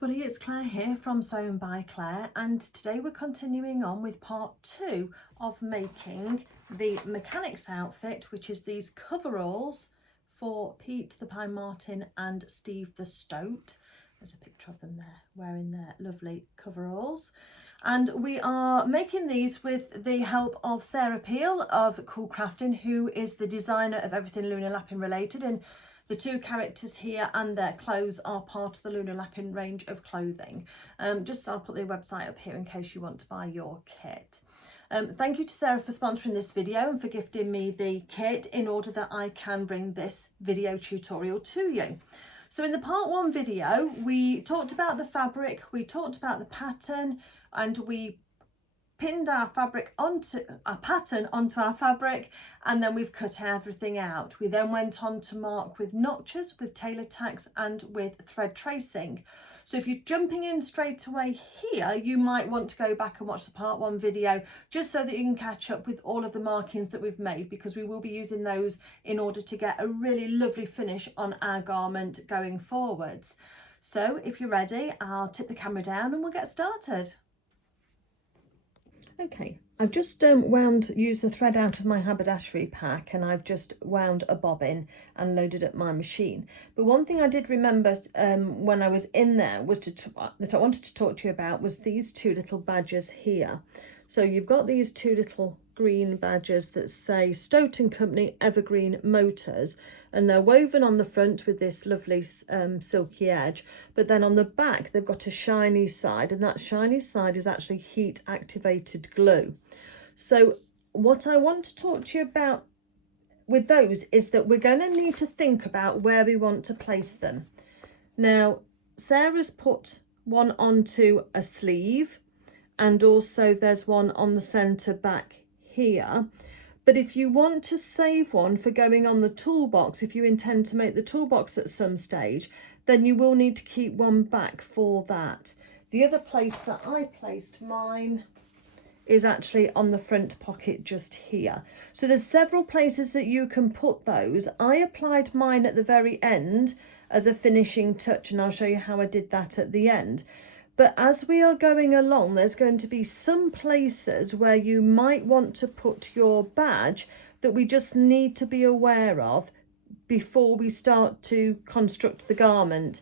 everybody, it's Claire here from Sewn by Claire, and today we're continuing on with part 2 of making the mechanic's outfit, which is these coveralls for Pete the Pine Martin and Steve the Stoat. There's a picture of them there wearing their lovely coveralls, and we are making these with the help of Sarah Peel of CoolCrafting, who is the designer of everything Luna Lapin related, and the two characters here and their clothes are part of the Luna Lapin range of clothing. I'll put their website up here in case you want to buy your kit. Thank you to Sarah for sponsoring this video and for gifting me the kit in order that I can bring this video tutorial to you. So in the part 1 video, we talked about the fabric, we talked about the pattern, and we pinned our pattern onto our fabric, and then we've cut everything out. We then went on to mark with notches, with tailor tacks and with thread tracing. So if you're jumping in straight away here, you might want to go back and watch the part 1 video just so that you can catch up with all of the markings that we've made, because we will be using those in order to get a really lovely finish on our garment going forwards. So if you're ready, I'll tip the camera down and we'll get started. Okay, I've just used the thread out of my haberdashery pack, and I've just wound a bobbin and loaded up my machine. But one thing I did remember when I was in there was that I wanted to talk to you about was these two little badges here. So you've got these two little green badges that say Stoat & Company Evergreen Motors, and they're woven on the front with this lovely silky edge, but then on the back they've got a shiny side, and that shiny side is actually heat activated glue. So what I want to talk to you about with those is that we're going to need to think about where we want to place them. Now, Sarah's put one onto a sleeve, and also there's one on the centre back here. But if you want to save one for going on the toolbox, if you intend to make the toolbox at some stage, then you will need to keep one back for that. The other place that I placed mine is actually on the front pocket just here. So there's several places that you can put those. I applied mine at the very end as a finishing touch, and I'll show you how I did that at the end. But as we are going along, there's going to be some places where you might want to put your badge that we just need to be aware of before we start to construct the garment.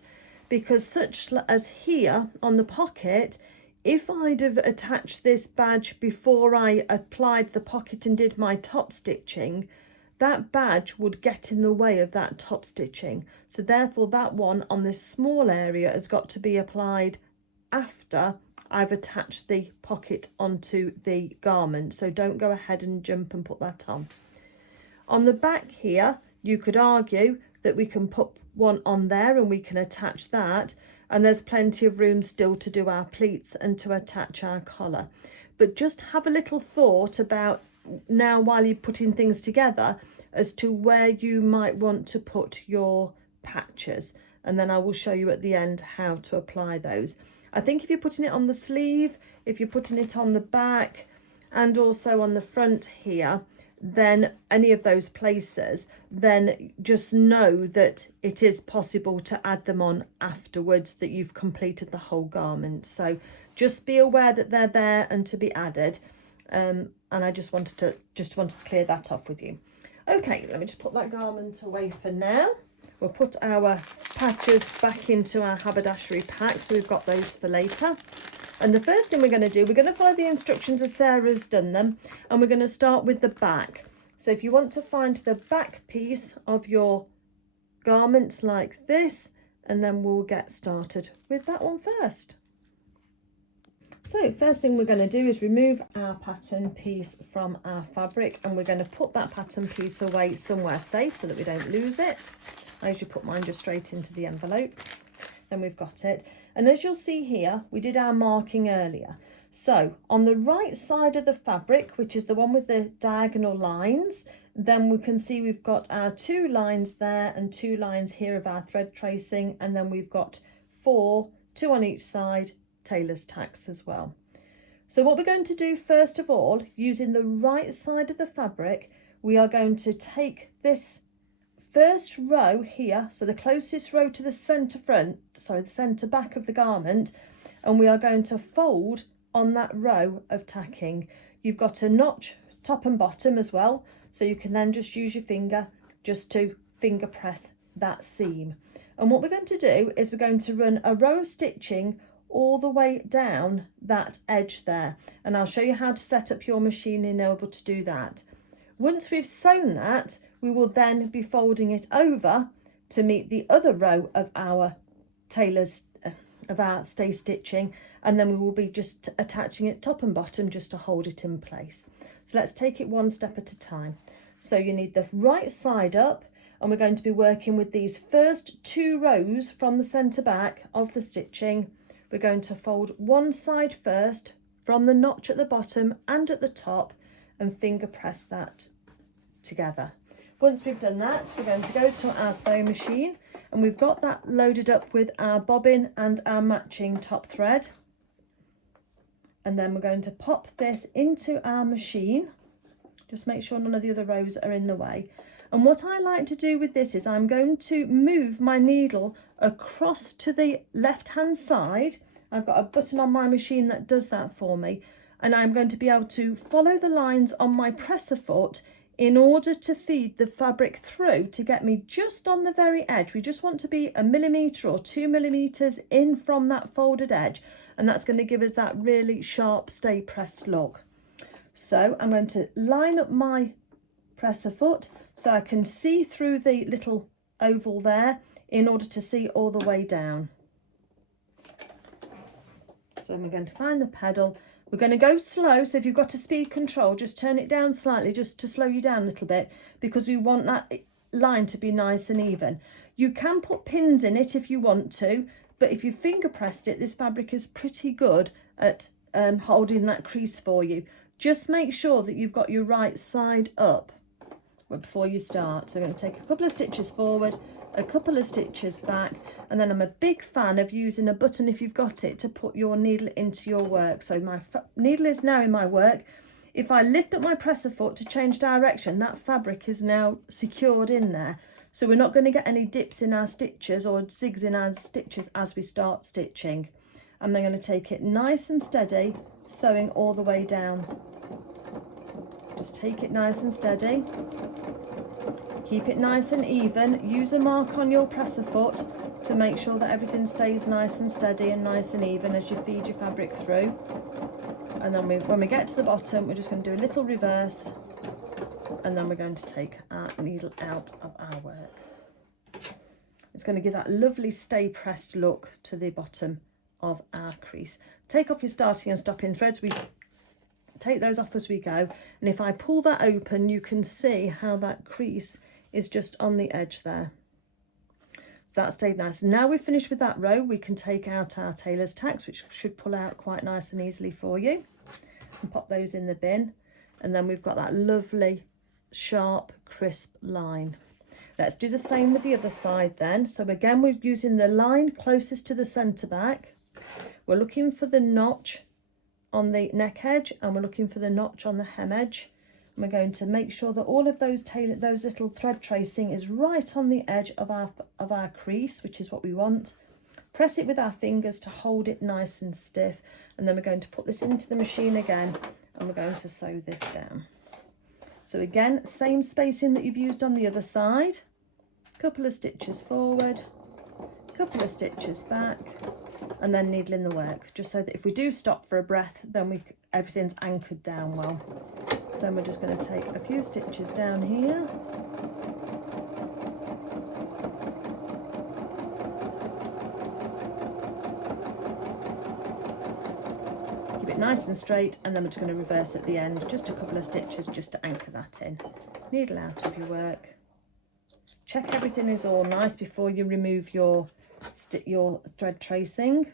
Because such as here on the pocket, if I'd have attached this badge before I applied the pocket and did my top stitching, that badge would get in the way of that top stitching. So therefore that one on this small area has got to be applied after I've attached the pocket onto the garment. So don't go ahead and jump and put that on. On the back here, you could argue that we can put one on there and we can attach that, and there's plenty of room still to do our pleats and to attach our collar. But just have a little thought about now while you're putting things together as to where you might want to put your patches, and then I will show you at the end how to apply those. I think if you're putting it on the sleeve, if you're putting it on the back and also on the front here, then any of those places, then just know that it is possible to add them on afterwards, that you've completed the whole garment. So just be aware that they're there and to be added. And I just wanted to clear that off with you. Okay, let me just put that garment away for now. We'll put our patches back into our haberdashery pack, so we've got those for later. And the first thing we're going to do, we're going to follow the instructions as Sarah's done them, and we're going to start with the back. So if you want to find the back piece of your garment like this, and then we'll get started with that one first. So first thing we're going to do is remove our pattern piece from our fabric, and we're going to put that pattern piece away somewhere safe so that we don't lose it. I usually put mine just straight into the envelope. Then we've got it. And as you'll see here, we did our marking earlier. So on the right side of the fabric, which is the one with the diagonal lines, then we can see we've got our 2 lines there and 2 lines here of our thread tracing. And then we've got 4, 2 on each side, tailor's tacks as well. So what we're going to do first of all, using the right side of the fabric, we are going to take this first row here, so the closest row to the centre the centre back of the garment, and we are going to fold on that row of tacking. You've got a notch top and bottom as well, so you can then just use your finger just to finger press that seam. And what we're going to do is we're going to run a row of stitching all the way down that edge there, and I'll show you how to set up your machine in order to do that. Once we've sewn that, we will then be folding it over to meet the other row of our stay stitching, and then we will be just attaching it top and bottom just to hold it in place. So let's take it one step at a time. So you need the right side up, and we're going to be working with these first 2 rows from the centre back of the stitching. We're going to fold one side first from the notch at the bottom and at the top and finger press that together. Once we've done that, we're going to go to our sewing machine, and we've got that loaded up with our bobbin and our matching top thread. And then we're going to pop this into our machine. Just make sure none of the other rows are in the way. And what I like to do with this is I'm going to move my needle across to the left hand side. I've got a button on my machine that does that for me, and I'm going to be able to follow the lines on my presser foot in order to feed the fabric through to get me just on the very edge. We just want to be 1 millimetre or 2 millimetres in from that folded edge, and that's going to give us that really sharp stay pressed look. So I'm going to line up my presser foot so I can see through the little oval there in order to see all the way down. So I'm going to find the pedal. We're going to go slow, so if you've got a speed control, just turn it down slightly just to slow you down a little bit, because we want that line to be nice and even. You can put pins in it if you want to, but if you finger pressed it, this fabric is pretty good at holding that crease for you. Just make sure that you've got your right side up before you start. So I'm going to take a couple of stitches forward, a couple of stitches back, and then I'm a big fan of using a button, if you've got it, to put your needle into your work. So my needle is now in my work. If I lift up my presser foot to change direction, that fabric is now secured in there. So we're not going to get any dips in our stitches or zigs in our stitches as we start stitching. I'm then going to take it nice and steady, sewing all the way down. Just take it nice and steady. Keep it nice and even. Use a mark on your presser foot to make sure that everything stays nice and steady and nice and even as you feed your fabric through. And then when we get to the bottom, we're just going to do a little reverse, and then we're going to take our needle out of our work. It's going to give that lovely stay pressed look to the bottom of our crease. Take off your starting and stopping threads. We take those off as we go, and if I pull that open, you can see how that crease is just on the edge there. So that stayed nice. Now we've finished with that row, we can take out our tailor's tacks, which should pull out quite nice and easily for you, and pop those in the bin. And then we've got that lovely sharp crisp line. Let's do the same with the other side then. So again, we're using the line closest to the centre back. We're looking for the notch on the neck edge, and we're looking for the notch on the hem edge. And we're going to make sure that all of those little thread tracing is right on the edge of our crease, which is what we want. Press it with our fingers to hold it nice and stiff, and then we're going to put this into the machine again, and we're going to sew this down. So again, same spacing that you've used on the other side. Couple of stitches forward, couple of stitches back, and then needle in the work, just so that if we do stop for a breath, then everything's anchored down well. So then we're just going to take a few stitches down here. Keep it nice and straight, and then we're just going to reverse at the end, just a couple of stitches just to anchor that in. Needle out of your work. Check everything is all nice before you remove your thread tracing.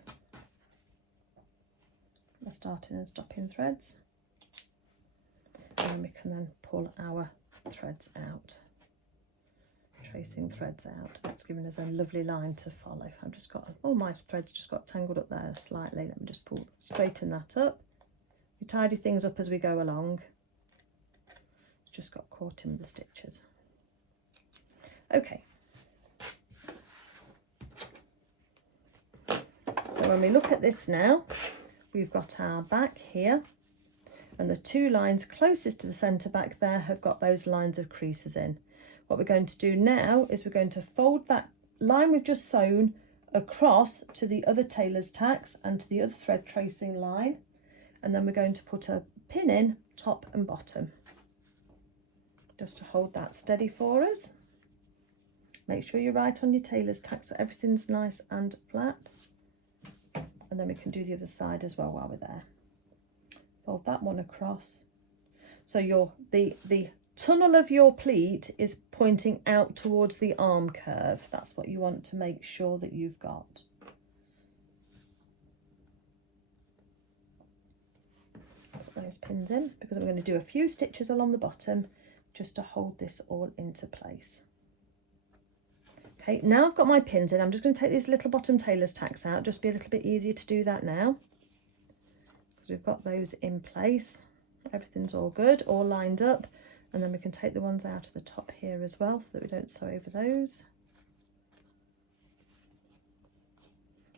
The starting and stopping threads, and we can then pull our threads out, tracing threads out. It's giving us a lovely line to follow. I've just got all my threads just got tangled up there slightly. Let me just straighten that up. We tidy things up as we go along. Just got caught in the stitches. Okay. So when we look at this now, we've got our back here, and the two lines closest to the centre back there have got those lines of creases in. What we're going to do now is we're going to fold that line we've just sewn across to the other tailor's tacks and to the other thread tracing line, and then we're going to put a pin in top and bottom, just to hold that steady for us. Make sure you're right on your tailor's tack so everything's nice and flat. And then we can do the other side as well while we're there. Fold that one across. So the tunnel of your pleat is pointing out towards the arm curve. That's what you want to make sure that you've got. Put those pins in because I'm going to do a few stitches along the bottom just to hold this all into place. Okay, now I've got my pins in, I'm just going to take these little bottom tailor's tacks out, just be a little bit easier to do that now. Because we've got those in place. Everything's all good, all lined up. And then we can take the ones out of the top here as well so that we don't sew over those.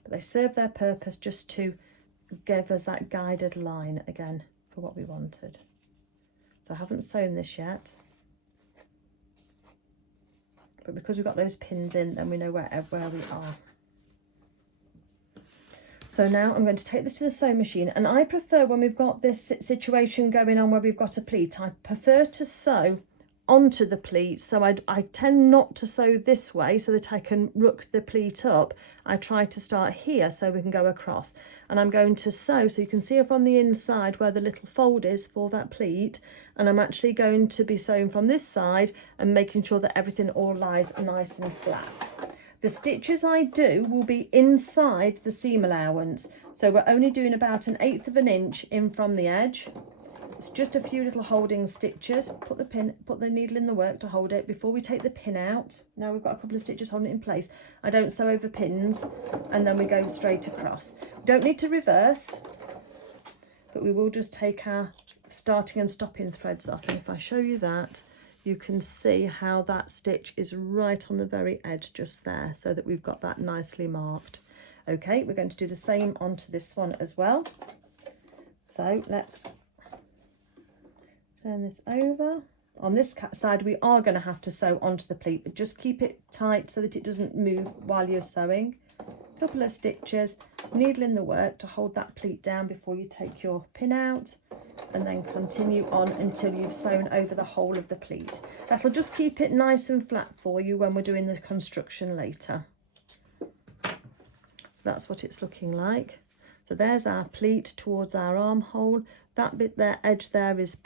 But they serve their purpose just to give us that guided line again for what we wanted. So I haven't sewn this yet. But because we've got those pins in, then we know where we are. So now I'm going to take this to the sewing machine, and I prefer when we've got this situation going on where we've got a pleat, I prefer to sew onto the pleat. So I tend not to sew this way so that I can rook the pleat up. I try to start here so we can go across, and I'm going to sew so you can see from the inside where the little fold is for that pleat, and I'm actually going to be sewing from this side and making sure that everything all lies nice and flat. The stitches I do will be inside the seam allowance, so we're only doing about 1/8 of an inch in from the edge. It's just a few little holding stitches. Put the needle in the work to hold it before we take the pin out. Now we've got a couple of stitches holding it in place. I don't sew over pins, and then we go straight across. We don't need to reverse, but we will just take our starting and stopping threads off, and if I show you that, you can see how that stitch is right on the very edge just there, so that we've got that nicely marked. Okay, we're going to do the same onto this one as well. So let's turn this over. On this side we are going to have to sew onto the pleat, but just keep it tight so that it doesn't move while you're sewing. Couple of stitches, needle in the work to hold that pleat down before you take your pin out, and then continue on until you've sewn over the whole of the pleat. That'll just keep it nice and flat for you when we're doing the construction later. So that's what it's looking like. So there's our pleat towards our armhole. That bit there, edge there is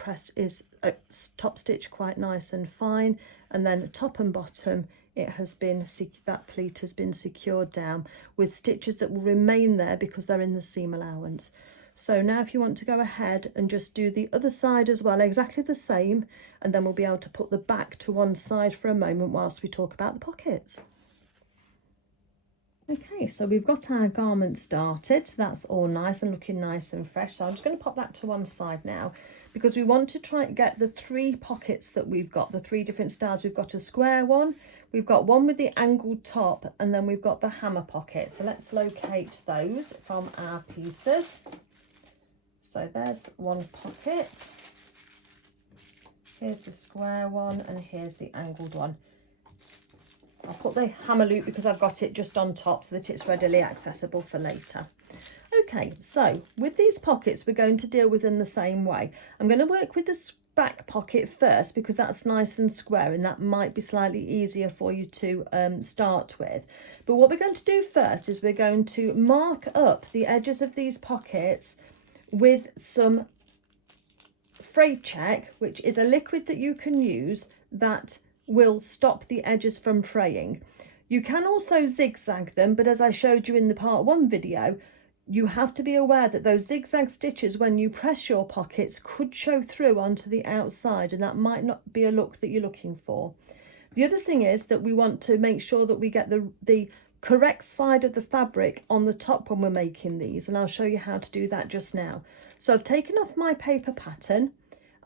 top stitch quite nice and fine, and then top and bottom it has been, that pleat has been secured down with stitches that will remain there because they're in the seam allowance. So now if you want to go ahead and just do the other side as well, exactly the same, and then we'll be able to put the back to one side for a moment whilst we talk about the pockets. Okay, so we've got our garment started, so that's all nice and looking nice and fresh. So I'm just going to pop that to one side now, because we want to try and get the 3 pockets that we've got, the 3 different styles. We've got a square one, we've got one with the angled top, and then we've got the hammer pocket. So let's locate those from our pieces. So there's one pocket, here's the square one, and here's the angled one. I'll put the hammer loop because I've got it just on top so that it's readily accessible for later. Okay, so with these pockets we're going to deal with in the same way. I'm going to work with the back pocket first because that's nice and square, and that might be slightly easier for you to start with. But what we're going to do first is we're going to mark up the edges of these pockets with some Fray Check, which is a liquid that you can use that will stop the edges from fraying. You can also zigzag them, but as I showed you in the part 1 video, you have to be aware that those zigzag stitches, when you press your pockets, could show through onto the outside, and that might not be a look that you're looking for. The other thing is that we want to make sure that we get the correct side of the fabric on the top when we're making these, and I'll show you how to do that just now. So I've taken off my paper pattern,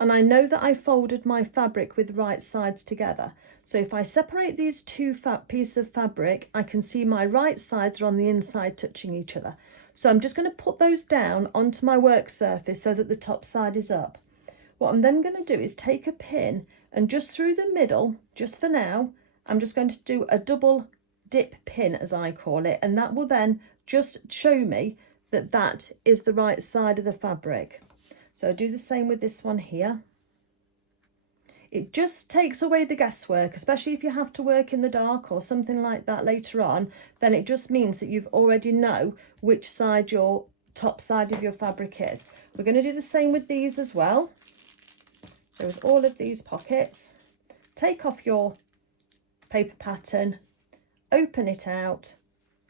and I know that I folded my fabric with right sides together. So if I separate these two pieces of fabric, I can see my right sides are on the inside touching each other. So I'm just going to put those down onto my work surface so that the top side is up. What I'm then going to do is take a pin and just through the middle, just for now, I'm just going to do a double dip pin, as I call it, and that will then just show me that that is the right side of the fabric. So I do the same with this one here. It just takes away the guesswork, especially if you have to work in the dark or something like that later on. Then it just means that you've already know which side your top side of your fabric is. We're going to do the same with these as well. So with all of these pockets, take off your paper pattern, open it out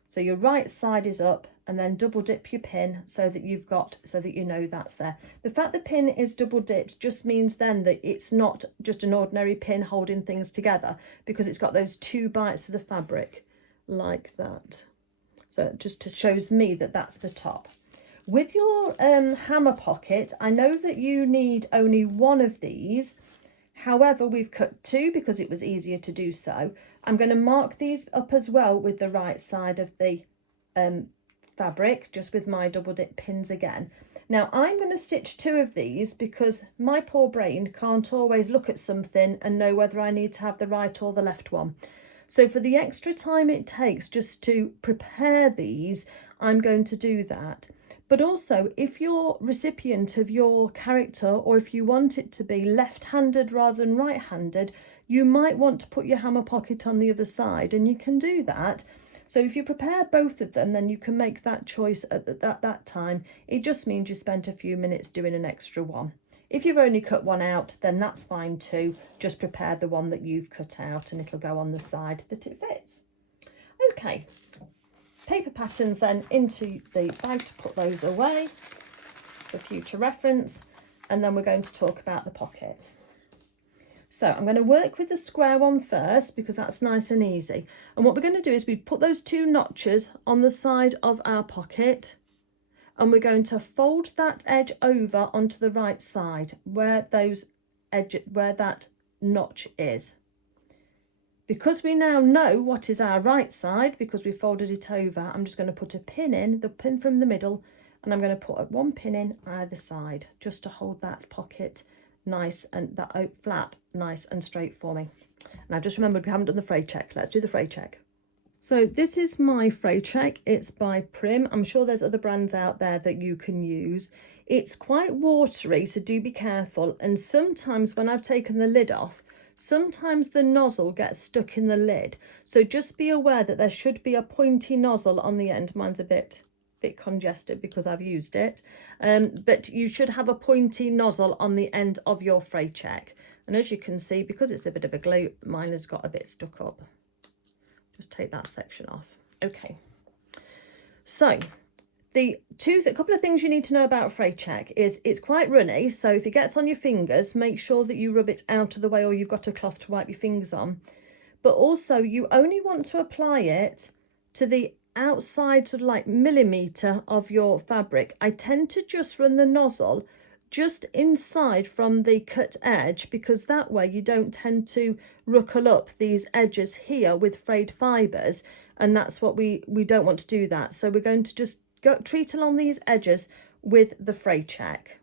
so your right side is up, and then double dip your pin so that you've got, so that you know that's there. The fact the pin is double dipped just means then that it's not just an ordinary pin holding things together, because it's got those two bites of the fabric like that. So it just shows me that that's the top. With your hammer pocket, I know that you need only one of these. However, we've cut two because it was easier to do so. I'm going to mark these up as well with the right side of the fabric, just with my double dip pins again. Now I'm going to stitch two of these because my poor brain can't always look at something and know whether I need to have the right or the left one. So for the extra time it takes just to prepare these, I'm going to do that. But also, if your recipient of your character, or if you want it to be left-handed rather than right-handed, you might want to put your hammer pocket on the other side, and you can do that. So if you prepare both of them, then you can make that choice at that time. It just means you spent a few minutes doing an extra one. If you've only cut one out, then that's fine too. Just prepare the one that you've cut out and it'll go on the side that it fits. Okay, paper patterns then into the bag to put those away for future reference. And then we're going to talk about the pockets. So I'm going to work with the square one first because that's nice and easy. And what we're going to do is we put those two notches on the side of our pocket, and we're going to fold that edge over onto the right side where that notch is. Because we now know what is our right side, because we folded it over, I'm just going to put a pin in, the pin from the middle, and I'm going to put one pin in either side just to hold that pocket nice and that flap nice and straight for me. And I've just remembered we haven't done the fray check. Let's do the fray check. So this is my fray check. It's by Prim. I'm sure there's other brands out there that you can use. It's quite watery, so do be careful. And sometimes when I've taken the lid off, sometimes the nozzle gets stuck in the lid. So just be aware that there should be a pointy nozzle on the end. Mine's a bit congested because I've used it, but you should have a pointy nozzle on the end of your fray check. And as you can see, because it's a bit of a glue, mine has got a bit stuck up. Just take that section off. Okay, so a couple of things you need to know about fray check is it's quite runny, so if it gets on your fingers, make sure that you rub it out of the way, or you've got a cloth to wipe your fingers on. But also you only want to apply it to the outside sort of like millimetre of your fabric. I tend to just run the nozzle just inside from the cut edge, because that way you don't tend to ruckle up these edges here with frayed fibres, and that's what we don't want to do that. So we're going to just treat along these edges with the fray check.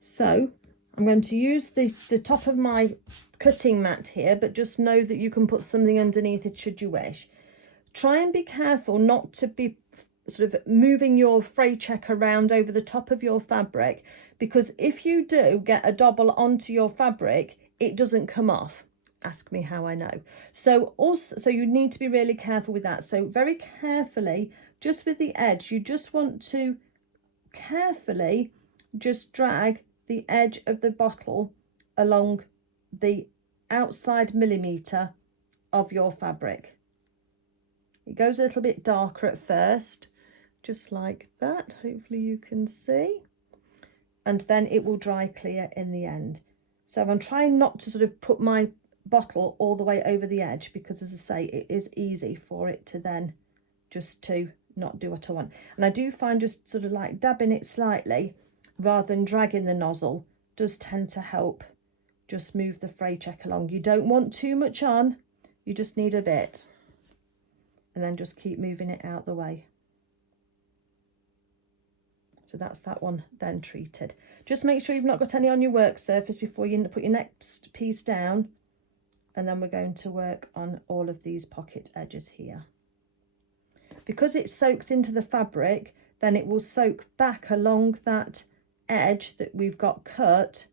So I'm going to use the top of my cutting mat here, but just know that you can put something underneath it should you wish. Try and be careful not to be sort of moving your fray check around over the top of your fabric, because if you do get a double onto your fabric, it doesn't come off. Ask me how I know. So you need to be really careful with that. So very carefully, just with the edge, you just want to carefully just drag the edge of the bottle along the outside millimetre of your fabric. It goes a little bit darker at first, just like that. Hopefully you can see. And then it will dry clear in the end. So I'm trying not to sort of put my bottle all the way over the edge, because as I say, it is easy for it to then just to not do what I want. And I do find just sort of like dabbing it slightly rather than dragging the nozzle does tend to help just move the fray check along. You don't want too much on, you just need a bit. And then just keep moving it out the way. So that's that one then treated. Just make sure you've not got any on your work surface before you put your next piece down. And then we're going to work on all of these pocket edges here. Because it soaks into the fabric, then it will soak back along that edge that we've got cut,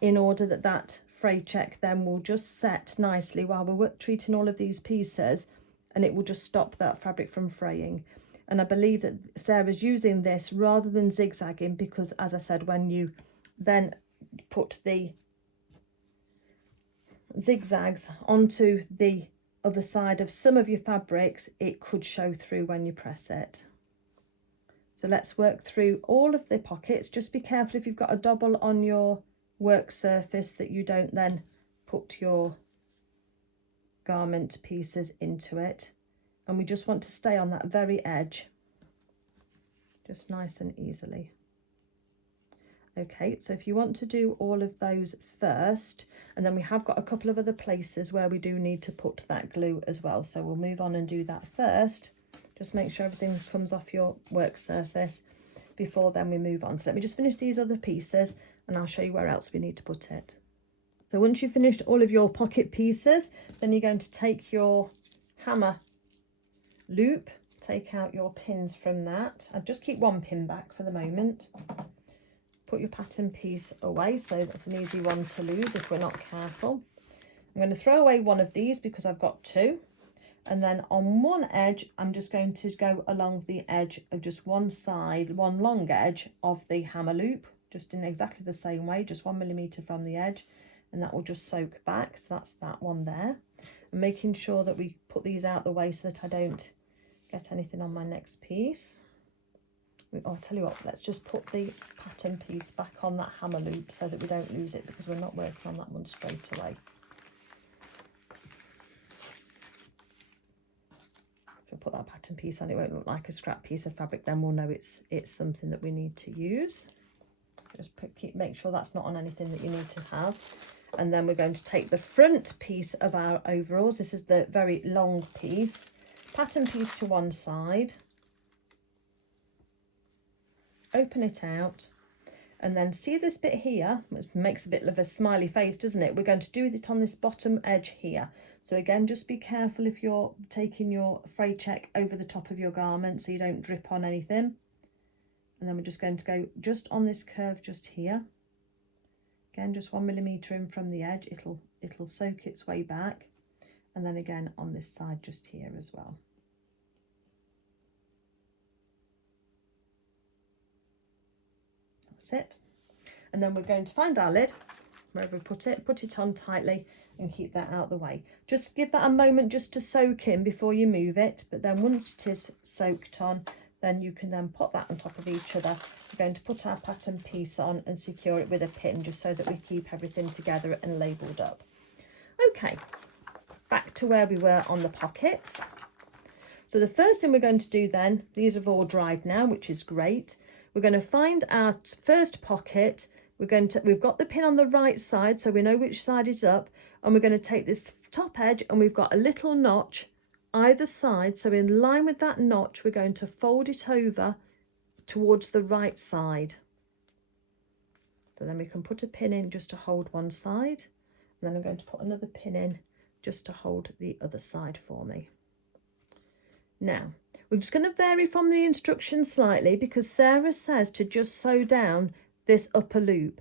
in order that that fray check then will just set nicely while we're treating all of these pieces, and it will just stop that fabric from fraying. And I believe that Sarah's using this rather than zigzagging, because as I said, when you then put the zigzags onto the other side of some of your fabrics, it could show through when you press it. So let's work through all of the pockets. Just be careful if you've got a double on your work surface that you don't then put your garment pieces into it. And we just want to stay on that very edge, just nice and easily. Okay, so if you want to do all of those first, and then we have got a couple of other places where we do need to put that glue as well, so we'll move on and do that first. Just make sure everything comes off your work surface before then we move on. So let me just finish these other pieces and I'll show you where else we need to put it. So once you've finished all of your pocket pieces, then you're going to take your hammer loop, take out your pins from that. I'll just keep one pin back for the moment. Put your pattern piece away, so that's an easy one to lose if we're not careful. I'm going to throw away one of these because I've got two, and then on one edge I'm just going to go along the edge of just one side, one long edge of the hammer loop, just in exactly the same way, just 1 millimeter from the edge, and that will just soak back. So that's that one there. And making sure that we put these out the way so that I don't get anything on my next piece. Oh, I'll tell you what, let's just put the pattern piece back on that hammer loop so that we don't lose it, because we're not working on that one straight away. If I put that pattern piece on, it won't look like a scrap piece of fabric, then we'll know it's something that we need to use. Just make sure that's not on anything that you need to have. And then we're going to take the front piece of our overalls. This is the very long piece. Pattern piece to one side. Open it out, and then see this bit here, which makes a bit of a smiley face, doesn't it? We're going to do it on this bottom edge here. So again, just be careful if you're taking your fray check over the top of your garment so you don't drip on anything. And then we're just going to go just on this curve just here. Again, just 1 millimeter in from the edge, it'll soak its way back. And then again on this side just here as well. It, and then we're going to find our lid wherever we put it on tightly and keep that out of the way. Just give that a moment just to soak in before you move it, but then once it is soaked on, then you can then put that on top of each other. We're going to put our pattern piece on and secure it with a pin, just so that we keep everything together and labelled up. Okay, back to where we were on the pockets. So the first thing we're going to do then, these have all dried now, which is great. We're going to find our first pocket. We've got the pin on the right side, so we know which side is up, and we're going to take this top edge, and we've got a little notch either side. So in line with that notch, we're going to fold it over towards the right side. So then we can put a pin in just to hold one side, and then I'm going to put another pin in just to hold the other side for me. Now, we're just going to vary from the instructions slightly, because Sarah says to just sew down this upper loop.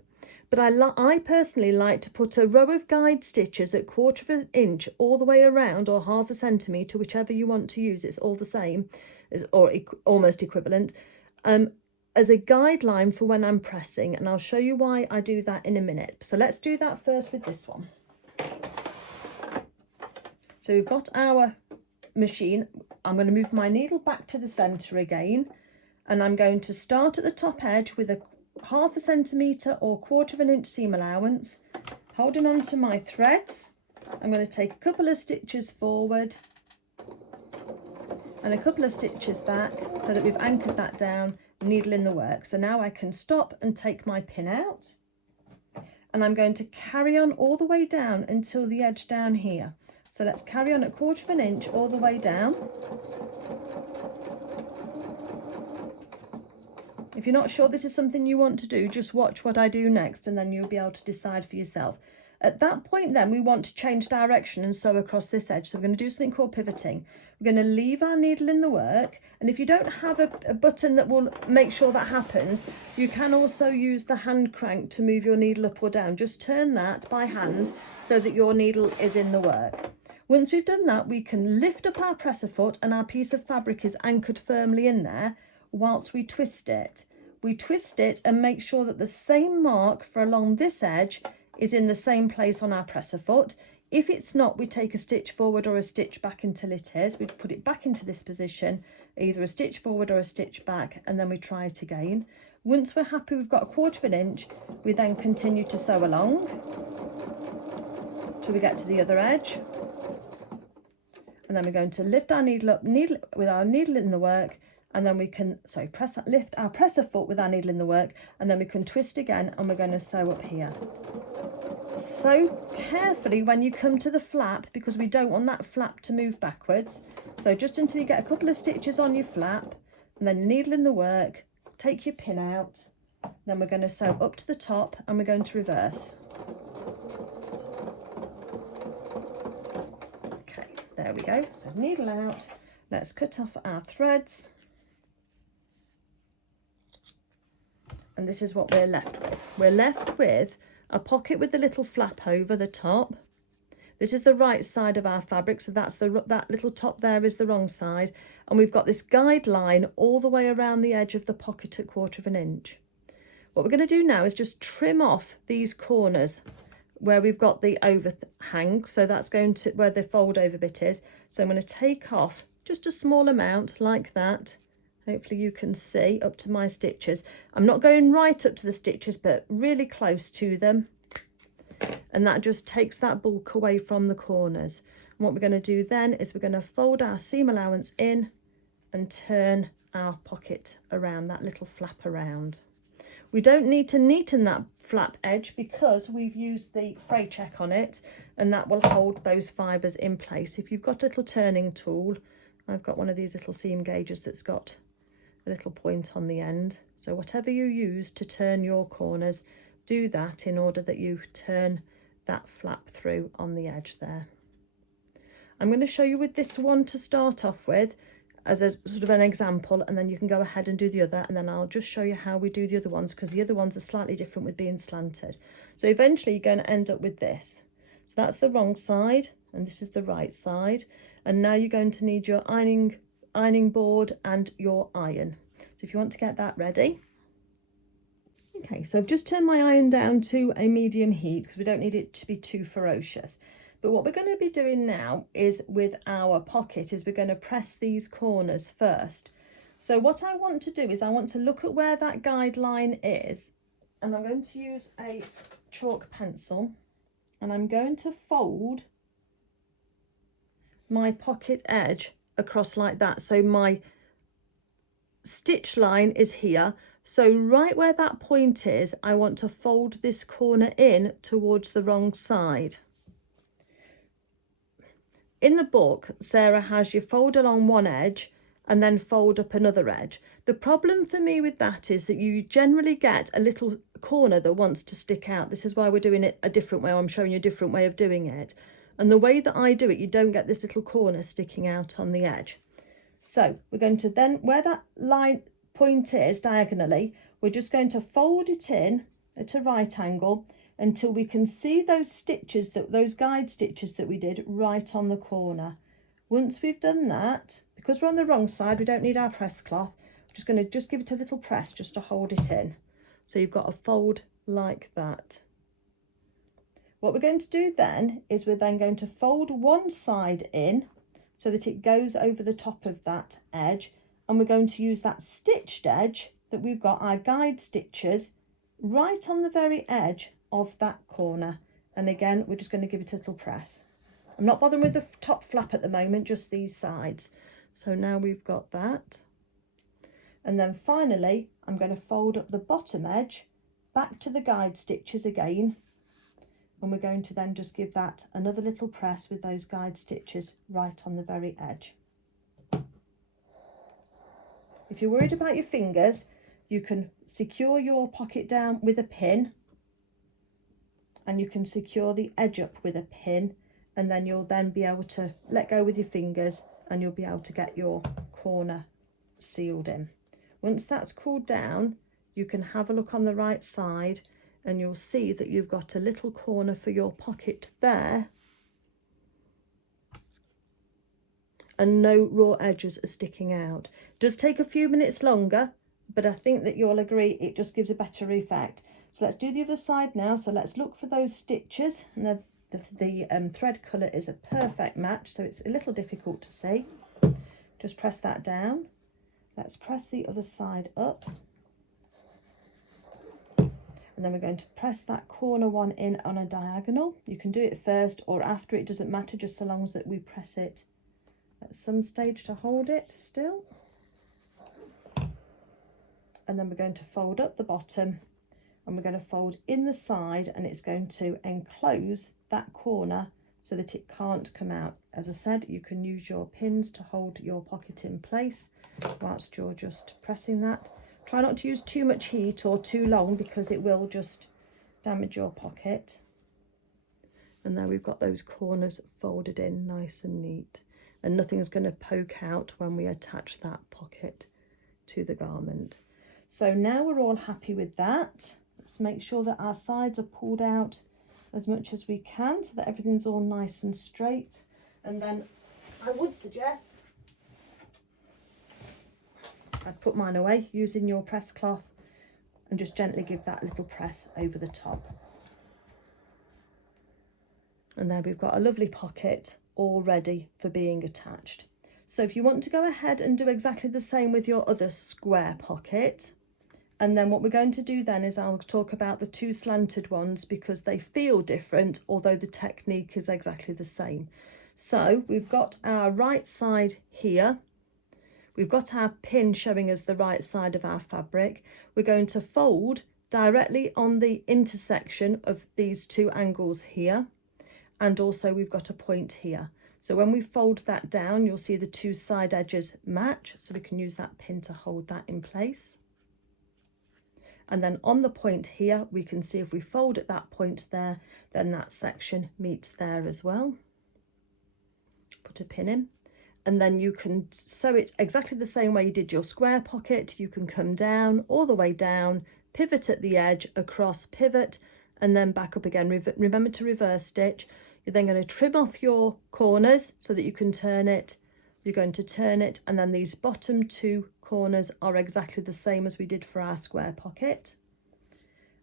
But I personally like to put a row of guide stitches at 1/4 of an inch all the way around, or 1/2 centimetre, whichever you want to use. It's all the same, or almost equivalent, as a guideline for when I'm pressing. And I'll show you why I do that in a minute. So let's do that first with this one. So we've got our machine. I'm going to move my needle back to the centre again, and I'm going to start at the top edge with a 1/2 centimetre or 1/4 of an inch seam allowance, holding on to my threads. I'm going to take a couple of stitches forward and a couple of stitches back, so that we've anchored that down, needle in the work. So now I can stop and take my pin out. and I'm going to carry on all the way down until the edge down here. So let's carry on at 1/4 inch all the way down. If you're not sure this is something you want to do, just watch what I do next and then you'll be able to decide for yourself. At that point then we want to change direction and sew across this edge. So we're going to do something called pivoting. We're going to leave our needle in the work, and if you don't have a button that will make sure that happens, you can also use the hand crank to move your needle up or down. Just turn that by hand so that your needle is in the work. Once we've done that, we can lift up our presser foot and our piece of fabric is anchored firmly in there whilst we twist it. We twist it and make sure that the same mark for along this edge is in the same place on our presser foot. If it's not, we take a stitch forward or a stitch back until it is. We put it back into this position, either a stitch forward or a stitch back, and then we try it again. Once we're happy we've got 1/4 inch, we then continue to sew along till we get to the other edge. And then we're going to lift our needle up, with our needle in the work, and then we can lift our presser foot with our needle in the work, and then we can twist again, and we're going to sew up here. Sew carefully when you come to the flap, because we don't want that flap to move backwards. So just until you get a couple of stitches on your flap, and then needle in the work, take your pin out, then we're going to sew up to the top and we're going to reverse. Okay, there we go. So needle out, let's cut off our threads. And this is what we're left with. We're left with a pocket with the little flap over the top. This is the right side of our fabric, so that's that little top there is the wrong side, and we've got this guideline all the way around the edge of the pocket at 1/4 inch. What we're going to do now is just trim off these corners where we've got the overhang, so that's going to where the fold over bit is. So I'm going to take off just a small amount like that. Hopefully you can see up to my stitches. I'm not going right up to the stitches, but really close to them. And that just takes that bulk away from the corners. And what we're going to do then is we're going to fold our seam allowance in and turn our pocket around, that little flap around. We don't need to neaten that flap edge because we've used the fray check on it, and that will hold those fibres in place. If you've got a little turning tool, I've got one of these little seam gauges that's got a little point on the end. So whatever you use to turn your corners, do that in order that you turn that flap through on the edge there. I'm going to show you with this one to start off with as a sort of an example, and then you can go ahead and do the other, and then I'll just show you how we do the other ones, because the other ones are slightly different with being slanted. So eventually you're going to end up with this. So that's the wrong side and this is the right side, and now you're going to need your ironing board and your iron. So if you want to get that ready. Okay, so I've just turned my iron down to a medium heat because we don't need it to be too ferocious. But what we're going to be doing now is with our pocket is we're going to press these corners first. So what I want to do is I want to look at where that guideline is, and I'm going to use a chalk pencil, and I'm going to fold my pocket edge across like that. So my stitch line is here. So right where that point is, I want to fold this corner in towards the wrong side. In the book, Sarah has you fold along one edge and then fold up another edge. The problem for me with that is that you generally get a little corner that wants to stick out. This is why we're doing it a different way. I'm showing you a different way of doing it. And the way that I do it, you don't get this little corner sticking out on the edge. So we're going to then, where that line point is diagonally, we're just going to fold it in at a right angle until we can see those stitches, those guide stitches that we did right on the corner. Once we've done that, because we're on the wrong side, we don't need our press cloth. We're just going to give it a little press just to hold it in. So you've got a fold like that. What we're going to do then is we're then going to fold one side in so that it goes over the top of that edge, and we're going to use that stitched edge that we've got our guide stitches right on the very edge of that corner. And again, we're just going to give it a little press. I'm not bothering with the top flap at the moment, just these sides. So now we've got that. And then finally, I'm going to fold up the bottom edge back to the guide stitches again, and we're going to then just give that another little press with those guide stitches right on the very edge. If you're worried about your fingers, you can secure your pocket down with a pin, and you can secure the edge up with a pin, and then you'll then be able to let go with your fingers and you'll be able to get your corner sealed in. Once that's cooled down, you can have a look on the right side and you'll see that you've got a little corner for your pocket there, and no raw edges are sticking out. It does take a few minutes longer, but I think that you'll agree it just gives a better effect. So let's do the other side now. So let's look for those stitches, and the thread colour is a perfect match, so it's a little difficult to see. Just press that down. Let's press the other side up, and then we're going to press that corner one in on a diagonal. You can do it first or after, it doesn't matter, just so long as that we press it at some stage to hold it still. And then we're going to fold up the bottom, and we're going to fold in the side, and it's going to enclose that corner so that it can't come out. As I said, you can use your pins to hold your pocket in place whilst you're just pressing that. Try not to use too much heat or too long, because it will just damage your pocket. And there we've got those corners folded in nice and neat, and nothing's going to poke out when we attach that pocket to the garment. So now we're all happy with that. Let's make sure that our sides are pulled out as much as we can so that everything's all nice and straight. And then I would suggest I'd put mine away using your press cloth and just gently give that little press over the top. And there we've got a lovely pocket all ready for being attached. So if you want to go ahead and do exactly the same with your other square pocket, and then what we're going to do then is I'll talk about the two slanted ones, because they feel different, although the technique is exactly the same. So we've got our right side here. We've got our pin showing us the right side of our fabric. We're going to fold directly on the intersection of these two angles here. And also we've got a point here. So when we fold that down, you'll see the two side edges match. So we can use that pin to hold that in place. And then on the point here, we can see if we fold at that point there, then that section meets there as well. Put a pin in. And then you can sew it exactly the same way you did your square pocket. You can come down, all the way down, pivot at the edge, across, pivot, and then back up again. Remember to reverse stitch. You're then going to trim off your corners so that you can turn it. You're going to turn it, and then these bottom two corners are exactly the same as we did for our square pocket.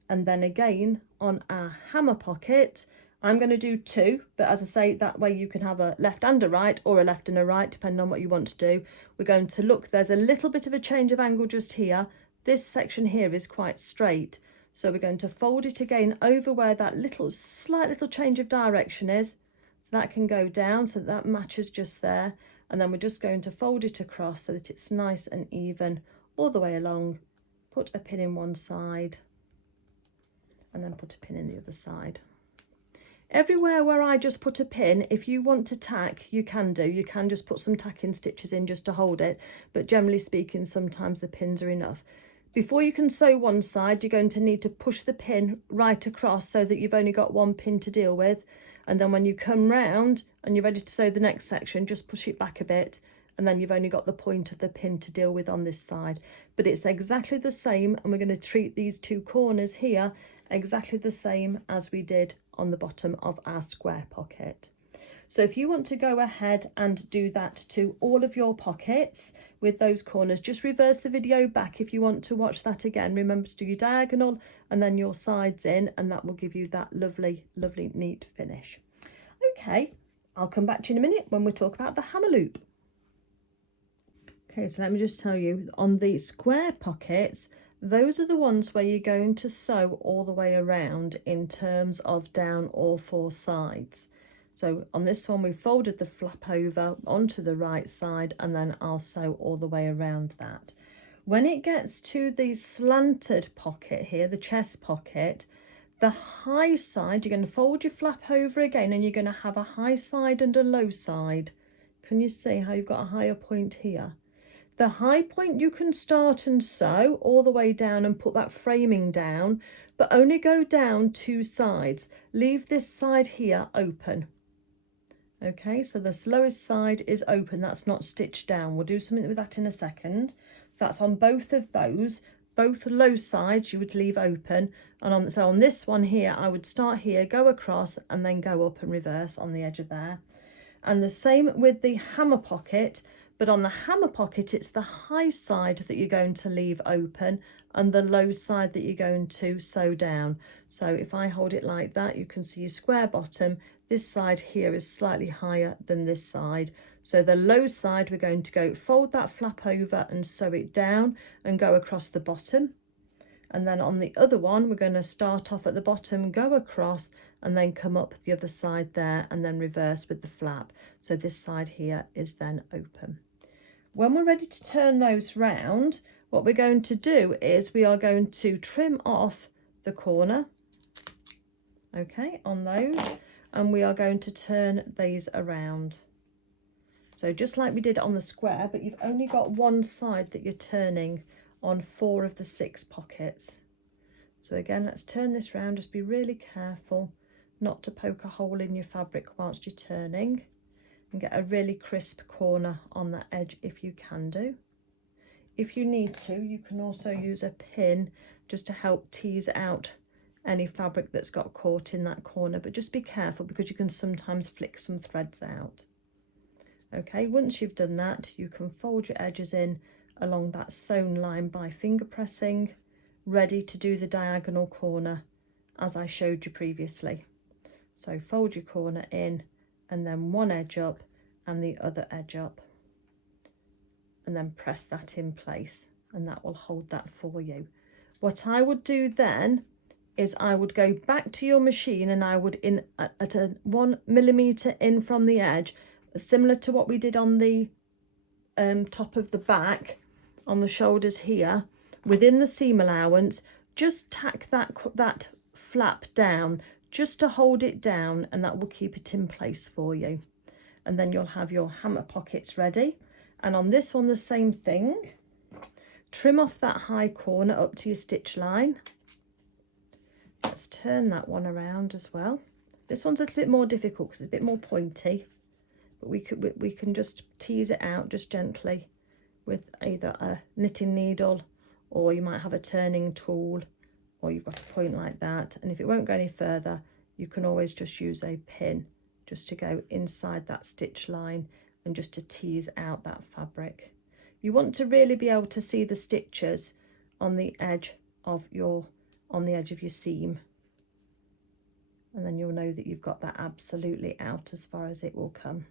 And then again on our hammer pocket, I'm going to do two, but as I say, that way you can have a left and a right, or a left and a right, depending on what you want to do. We're going to look, there's a little bit of a change of angle just here. This section here is quite straight. So we're going to fold it again over where that slight little change of direction is. So that can go down, so that matches just there. And then we're just going to fold it across so that it's nice and even all the way along. Put a pin in one side and then put a pin in the other side. Everywhere where I just put a pin, if you want to tack, you can do. You can just put some tacking stitches in just to hold it. But generally speaking, sometimes the pins are enough. Before you can sew one side, you're going to need to push the pin right across so that you've only got one pin to deal with. And then when you come round and you're ready to sew the next section, just push it back a bit, and then you've only got the point of the pin to deal with on this side. But it's exactly the same, and we're going to treat these two corners here exactly the same as we did on the bottom of our square pocket. So if you want to go ahead and do that to all of your pockets with those corners, just reverse the video back if you want to watch that again. Remember to do your diagonal and then your sides in, and that will give you that lovely, lovely, neat finish. Okay, I'll come back to you in a minute when we talk about the hammer loop. Okay, so let me just tell you, on the square pockets, those are the ones where you're going to sew all the way around in terms of down all four sides. So on this one, we folded the flap over onto the right side, and then I'll sew all the way around that. When it gets to the slanted pocket here, the chest pocket, The high side, you're going to fold your flap over again, and you're going to have a high side and a low side. Can you see how you've got a higher point here? The high point you can start and sew all the way down and put that framing down, but only go down 2 sides. Leave this side here open. Okay, so the lowest side is open, that's not stitched down. We'll do something with that in a second. So that's on both of those. Both low sides you would leave open, and so on this one here I would start here, go across, and then go up and reverse on the edge of there. And the same with the hammer pocket, but on the hammer pocket it's the high side that you're going to leave open and the low side that you're going to sew down. So if I hold it like that, you can see your square bottom. This side here is slightly higher than this side. So the low side, we're going to go fold that flap over and sew it down and go across the bottom. And then on the other one, we're going to start off at the bottom, go across, and then come up the other side there, and then reverse with the flap. So this side here is then open. When we're ready to turn those round, what we're going to do is we are going to trim off the corner, okay, on those, and we are going to turn these around. So just like we did on the square, but you've only got one side that you're turning on 4 of the 6 pockets. So again, let's turn this round. Just be really careful not to poke a hole in your fabric whilst you're turning, and get a really crisp corner on that edge if you can do. If you need to, you can also use a pin just to help tease out any fabric that's got caught in that corner, but just be careful because you can sometimes flick some threads out. Okay, once you've done that, you can fold your edges in along that sewn line by finger pressing, ready to do the diagonal corner as I showed you previously. So fold your corner in, and then one edge up and the other edge up, and then press that in place, and that will hold that for you. What I would do then is I would go back to your machine, and I would in at a 1 millimeter in from the edge, similar to what we did on the top of the back, on the shoulders here, within the seam allowance, just tack that flap down just to hold it down, and that will keep it in place for you. And then you'll have your hammer pockets ready. And on this one, the same thing. Trim off that high corner up to your stitch line. Let's turn that one around as well. This one's a little bit more difficult because it's a bit more pointy, but we can just tease it out just gently with either a knitting needle, or you might have a turning tool, or you've got a point like that. And if it won't go any further, you can always just use a pin just to go inside that stitch line and just to tease out that fabric. You want to really be able to see the stitches on the edge of your seam, and then you'll know that you've got that absolutely out as far as it will come.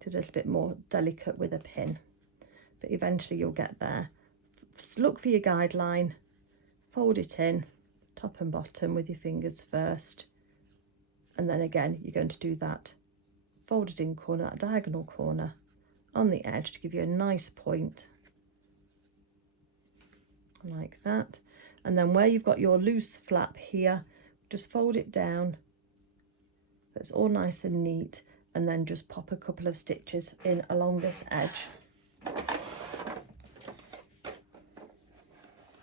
It is a little bit more delicate with a pin, but eventually you'll get there. Look for your guideline, fold it in top and bottom with your fingers first, and then again you're going to do that folded in corner, that diagonal corner on the edge to give you a nice point like that. And then where you've got your loose flap here, just fold it down so it's all nice and neat, and then just pop a couple of stitches in along this edge,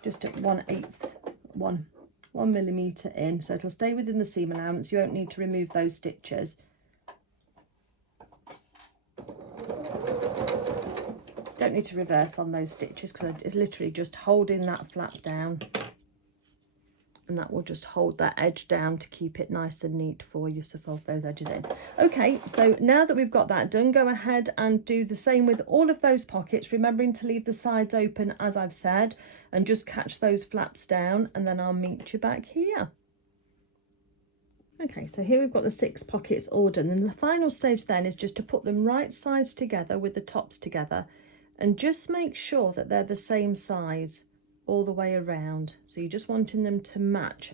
just at 1/8, 1 millimeter in, so it'll stay within the seam allowance. You won't need to remove those stitches. Don't need to reverse on those stitches because it's literally just holding that flap down, and that will just hold that edge down to keep it nice and neat for you. So fold those edges in. Okay, so now that we've got that done, go ahead and do the same with all of those pockets, remembering to leave the sides open as I've said, and just catch those flaps down, and then I'll meet you back here. Okay, so here we've got the 6 pockets all done, and the final stage then is just to put them right sides together with the tops together, and just make sure that they're the same size all the way around. So you're just wanting them to match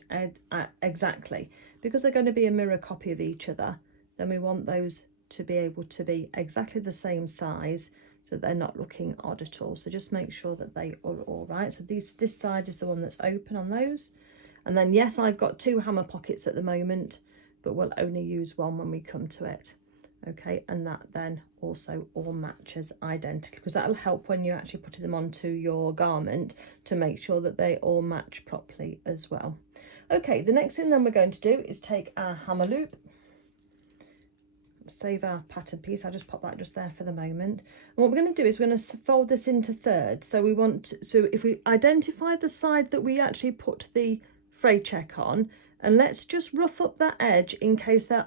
exactly, because they're going to be a mirror copy of each other. Then we want those to be able to be exactly the same size, so they're not looking odd at all. So just make sure that they are all right. So this side is the one that's open on those. And then yes, I've got 2 hammer pockets at the moment, but we'll only use one when we come to it. Okay, and that then also all matches identically, because that'll help when you're actually putting them onto your garment to make sure that they all match properly as well. Okay, the next thing then we're going to do is take our hammer loop, save our pattern piece. I'll just pop that just there for the moment. And what we're going to do is we're going to fold this into thirds. So if we identify the side that we actually put the fray check on, and let's just rough up that edge in case there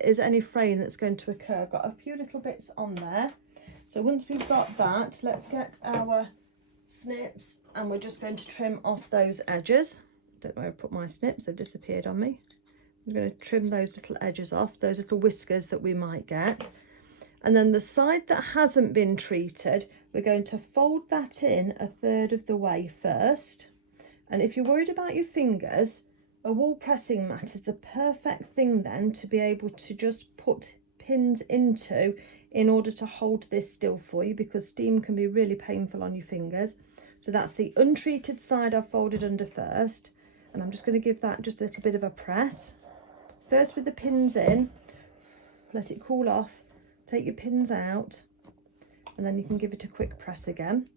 is any fraying that's going to occur. I've got a few little bits on there. So once we've got that, let's get our snips, and we're just going to trim off those edges. Don't know where I put my snips, they've disappeared on me. I'm going to trim those little edges off, those little whiskers that we might get. And then the side that hasn't been treated, we're going to fold that in 1/3 of the way first. And if you're worried about your fingers, a wool pressing mat is the perfect thing then to be able to just put pins into in order to hold this still for you, because steam can be really painful on your fingers. So that's the untreated side I've folded under first, and I'm just going to give that just a little bit of a press. First with the pins in, let it cool off, take your pins out, and then you can give it a quick press again.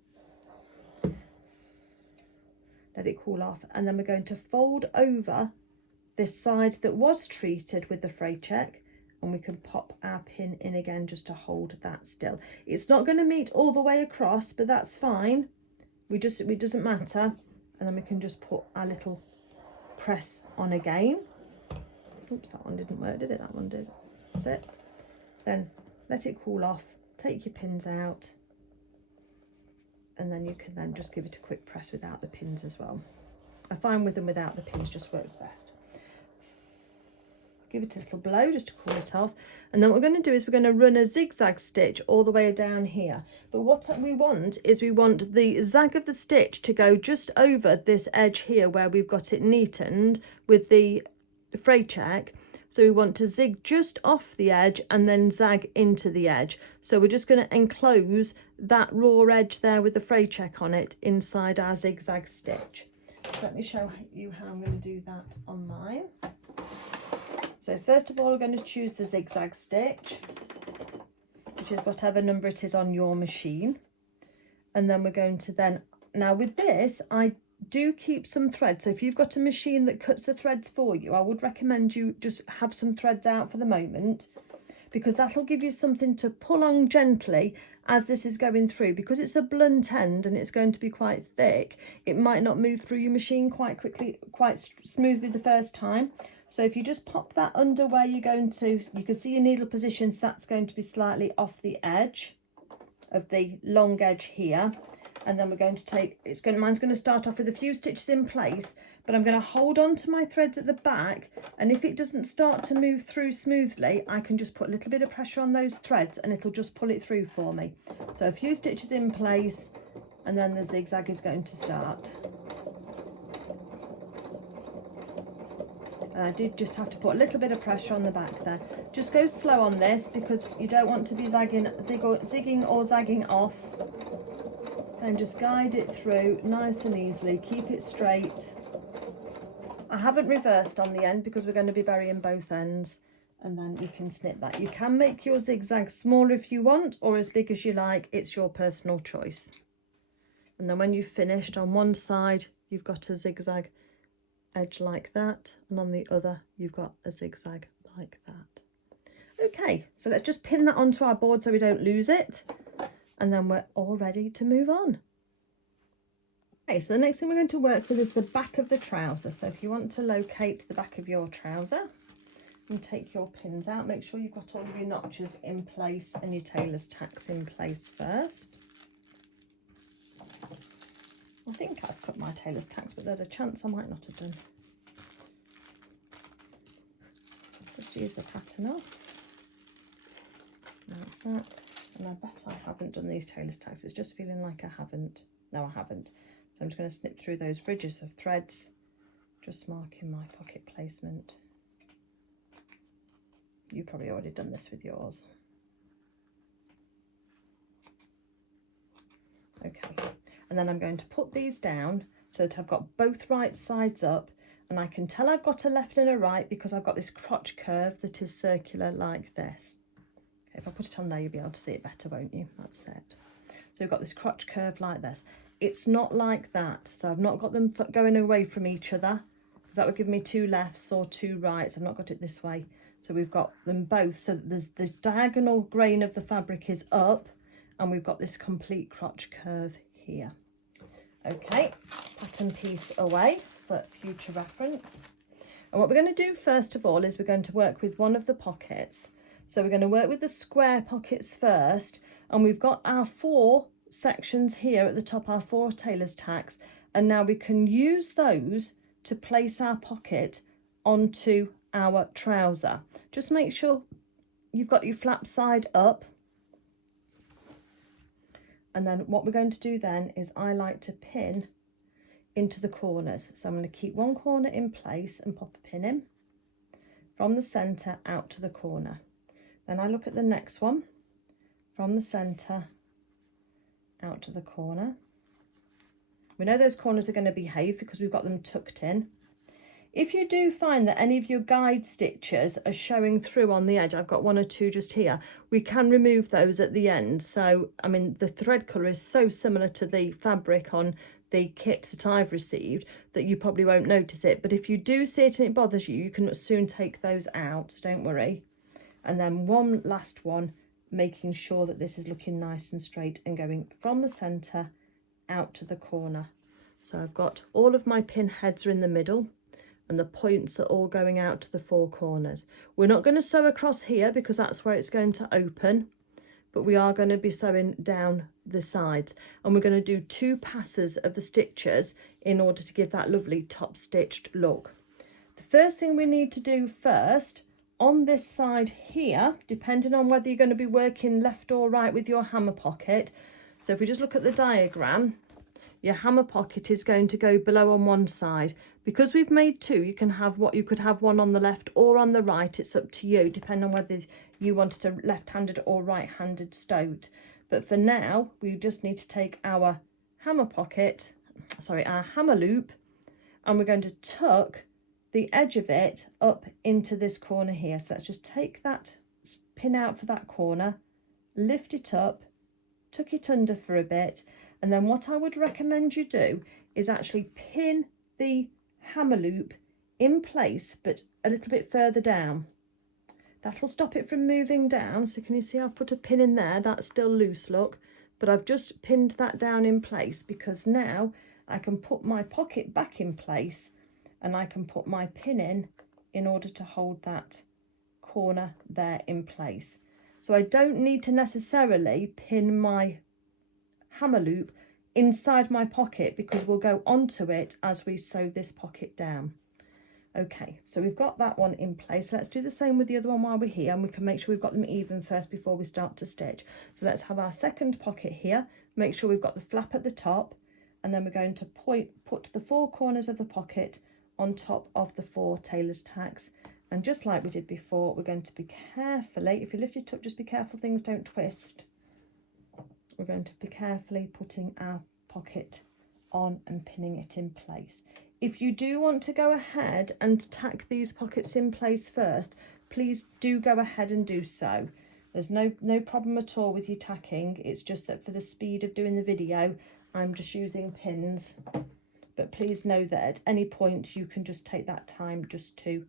Let it cool off, and then we're going to fold over this side that was treated with the fray check, and we can pop our pin in again just to hold that still. It's not going to meet all the way across, but that's fine. It doesn't matter. And then we can just put our little press on again. Oops, that one didn't work, did it? That one did. That's it. Then let it cool off, take your pins out, and then you can then just give it a quick press without the pins as well. I find with them without the pins just works best. Give it a little blow just to cool it off, and then what we're going to do is we're going to run a zigzag stitch all the way down here. But what we want is we want the zag of the stitch to go just over this edge here where we've got it neatened with the fray check. So we want to zig just off the edge and then zag into the edge. So we're just going to enclose that raw edge there with the fray check on it inside our zigzag stitch. So let me show you how I'm going to do that on mine. So first of all, we're going to choose the zigzag stitch, which is whatever number it is on your machine. And then we're going to now with this, I do keep some thread. So if you've got a machine that cuts the threads for you, I would recommend you just have some threads out for the moment, because that'll give you something to pull on gently as this is going through. Because it's a blunt end and it's going to be quite thick, it might not move through your machine quite quickly, quite smoothly the first time. So if you just pop that under where you're going to, you can see your needle position, so that's going to be slightly off the edge of the long edge here. And then we're going to take, mine's going to start off with a few stitches in place, but I'm going to hold on to my threads at the back, and if it doesn't start to move through smoothly, I can just put a little bit of pressure on those threads and it'll just pull it through for me. So a few stitches in place, and then the zigzag is going to start. And I did just have to put a little bit of pressure on the back there. Just go slow on this, because you don't want to be zigging or zagging off. And just guide it through nice and easily, keep it straight. I haven't reversed on the end because we're going to be burying both ends, and then you can snip that. You can make your zigzag smaller if you want, or as big as you like, it's your personal choice. And then when you've finished on one side, you've got a zigzag edge like that, and on the other you've got a zigzag like that. Okay, so let's just pin that onto our board so we don't lose it. And then we're all ready to move on. Okay, so the next thing we're going to work with is the back of the trouser. So if you want to locate the back of your trouser and take your pins out, make sure you've got all of your notches in place and your tailor's tacks in place first. I think I've cut my tailor's tacks, but there's a chance I might not have done. Just use the pattern off, like that. And I bet I haven't done these tailor's tacks. It's just feeling like I haven't. No, I haven't. So I'm just going to snip through those ridges of threads, just marking my pocket placement. You've probably already done this with yours. Okay, and then I'm going to put these down so that I've got both right sides up, and I can tell I've got a left and a right because I've got this crotch curve that is circular like this. Okay, if I put it on there, you'll be able to see it better, won't you? That's it. So we've got this crotch curve like this. It's not like that, so I've not got them going away from each other, because that would give me two lefts or two rights. I've not got it this way. So we've got them both, so that there's the diagonal grain of the fabric is up, and we've got this complete crotch curve here. Okay, pattern piece away for future reference. And what we're going to do first of all is we're going to work with one of the pockets. So we're going to work with the square pockets first, and we've got our 4 sections here at the top, our 4 tailor's tacks, and now we can use those to place our pocket onto our trouser. Just make sure you've got your flap side up, and then what we're going to do then is I like to pin into the corners. So I'm going to keep one corner in place and pop a pin in from the centre out to the corner. Then I look at the next one from the centre out to the corner. We know those corners are going to behave because we've got them tucked in. If you do find that any of your guide stitches are showing through on the edge, I've got 1 or 2 just here, we can remove those at the end. So, I mean, the thread colour is so similar to the fabric on the kit that I've received that you probably won't notice it. But if you do see it and it bothers you, you can soon take those out, so don't worry. And then one last one, making sure that this is looking nice and straight and going from the centre out to the corner. So I've got all of my pin heads are in the middle, and the points are all going out to the 4 corners. We're not going to sew across here because that's where it's going to open, but we are going to be sewing down the sides, and we're going to do 2 passes of the stitches in order to give that lovely top stitched look. The first thing we need to do first on this side here, depending on whether you're going to be working left or right with your hammer pocket. So if we just look at the diagram, your hammer pocket is going to go below on one side. Because we've made 2, you can have you could have one on the left or on the right. It's up to you, depending on whether you wanted a left-handed or right-handed stoat. But for now, we just need to take our hammer pocket, sorry, our hammer loop, and we're going to tuck the edge of it up into this corner here. So let's just take that pin out for that corner, lift it up, tuck it under for a bit, and then what I would recommend you do is actually pin the hammer loop in place but a little bit further down. That'll stop it from moving down. So can you see I've put a pin in there? That's still loose, look, but I've just pinned that down in place because now I can put my pocket back in place and I can put my pin in order to hold that corner there in place. So I don't need to necessarily pin my hammer loop inside my pocket because we'll go onto it as we sew this pocket down. Okay, so we've got that one in place. Let's do the same with the other one while we're here, and we can make sure we've got them even first before we start to stitch. So let's have our second pocket here, make sure we've got the flap at the top, and then we're going to put the 4 corners of the pocket on top of the 4 tailor's tacks. And just like we did before, we're going to be carefully, if you lift it up, just be careful things don't twist. We're going to be carefully putting our pocket on and pinning it in place. If you do want to go ahead and tack these pockets in place first, please do go ahead and do so. There's no problem at all with you tacking. It's just that for the speed of doing the video, I'm just using pins. But please know that at any point you can just take that time just to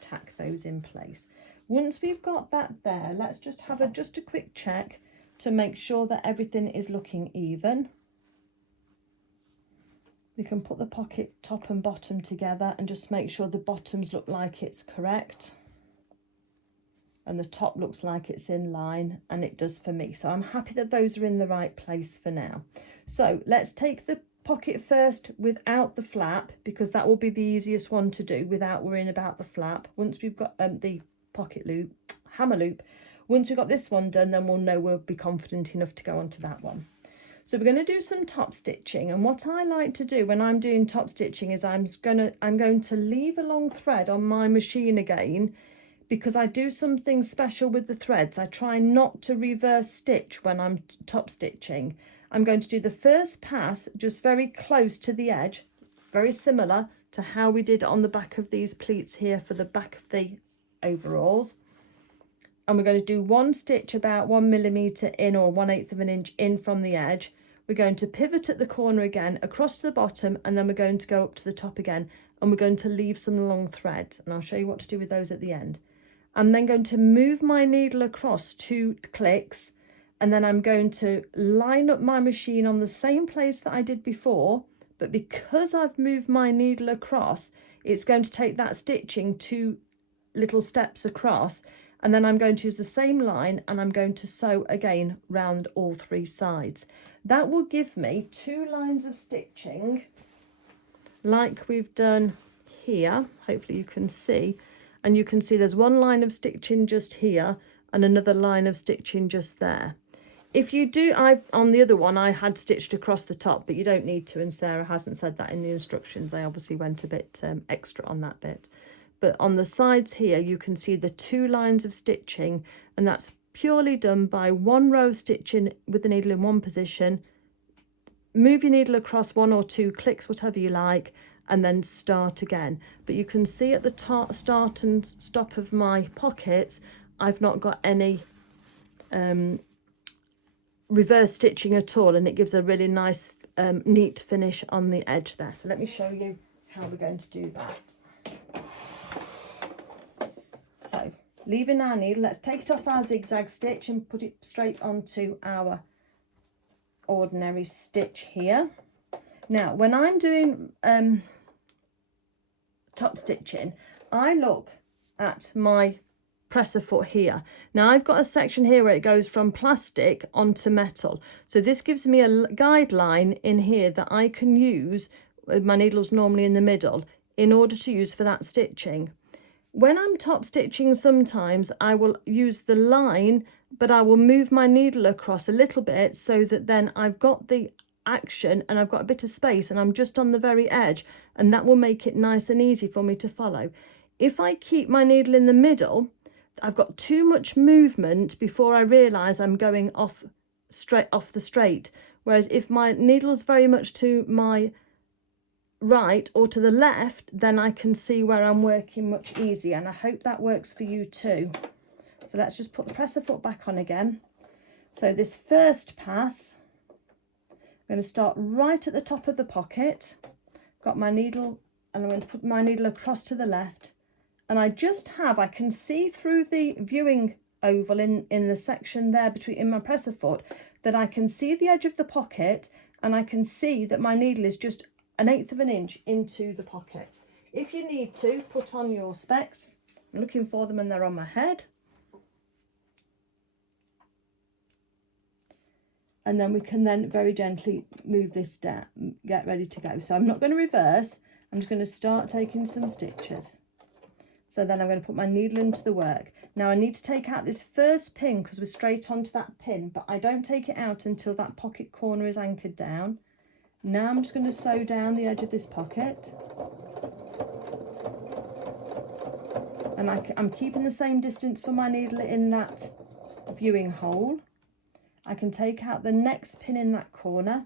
tack those in place. Once we've got that there, let's just have just a quick check to make sure that everything is looking even. We can put the pocket top and bottom together and just make sure the bottoms look like it's correct and the top looks like it's in line, and it does for me. So I'm happy that those are in the right place for now. So let's take the pocket first without the flap, because that will be the easiest one to do without worrying about the flap. Once we've got the pocket loop, hammer loop, once we've got this one done, then we'll know we'll be confident enough to go on to that one. So we're going to do some top stitching, and what I like to do when I'm doing top stitching is I'm going to leave a long thread on my machine again, because I do something special with the threads. I try not to reverse stitch when I'm top stitching. I'm going to do the first pass just very close to the edge, very similar to how we did on the back of these pleats here for the back of the overalls. And we're going to do one stitch about 1 millimetre in, or 1/8 of an inch in from the edge. We're going to pivot at the corner again across to the bottom, and then we're going to go up to the top again, and we're going to leave some long threads, and I'll show you what to do with those at the end. I'm then going to move my needle across 2 clicks, and then I'm going to line up my machine on the same place that I did before, but because I've moved my needle across, it's going to take that stitching 2 little steps across, and then I'm going to use the same line and I'm going to sew again round all 3 sides. That will give me 2 lines of stitching like we've done here. Hopefully you can see, and you can see there's 1 line of stitching just here and another line of stitching just there. If you do, on the other one I had stitched across the top, but you don't need to, and Sarah hasn't said that in the instructions. I obviously went a bit extra on that bit. But on the sides here you can see the 2 lines of stitching, and that's purely done by 1 row of stitching with the needle in one position, move your needle across 1 or 2 clicks, whatever you like, and then start again. But you can see at the start and stop of my pockets I've not got any reverse stitching at all, and it gives a really nice neat finish on the edge there. So let me show you how we're going to do that. So leaving our needle, let's take it off our zigzag stitch and put it straight onto our ordinary stitch here. Now when I'm doing top stitching, I look at my presser foot here. Now I've got a section here where it goes from plastic onto metal, so this gives me a guideline in here that I can use with my needles normally in the middle in order to use for that stitching. When I'm top stitching, sometimes I will use the line, but I will move my needle across a little bit so that then I've got the action and I've got a bit of space and I'm just on the very edge, and that will make it nice and easy for me to follow. If I keep my needle in the middle, I've got too much movement before I realise I'm going off straight off the straight. Whereas if my needle's very much to my right or to the left, then I can see where I'm working much easier, and I hope that works for you too. So let's just put the presser foot back on again. So this first pass, I'm going to start right at the top of the pocket, got my needle, and I'm going to put my needle across to the left, and I can see through the viewing oval in the section there in my presser foot, that I can see the edge of the pocket, and I can see that my needle is just 1/8 of an inch into the pocket. If you need to, put on your specs. I'm looking for them and they're on my head. And then we can then very gently move this down, get ready to go. So I'm not going to reverse, I'm just going to start taking some stitches. So then I'm going to put my needle into the work. Now I need to take out this first pin because we're straight onto that pin, but I don't take it out until that pocket corner is anchored down. Now I'm just going to sew down the edge of this pocket, and I'm keeping the same distance for my needle in that viewing hole. I can take out the next pin in that corner,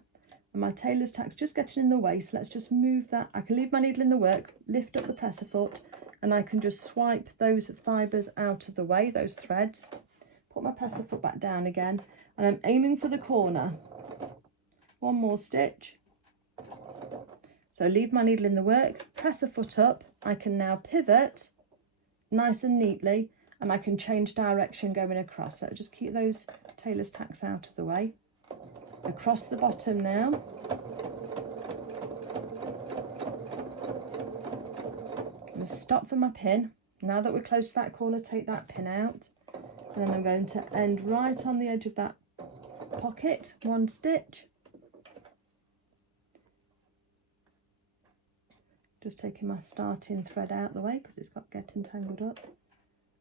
and my tailor's tack's just getting in the way, so let's just move that. I can leave my needle in the work, lift up the presser foot, and I can just swipe those fibres out of the way, those threads, put my presser foot back down again, and I'm aiming for the corner. 1 more stitch. So leave my needle in the work, press a foot up, I can now pivot nice and neatly, and I can change direction going across. So just keep those tailor's tacks out of the way. Across the bottom now. I'm going to stop for my pin. Now that we're close to that corner, take that pin out. And then I'm going to end right on the edge of that pocket, 1 stitch. Just taking my starting thread out the way because it's got getting tangled up.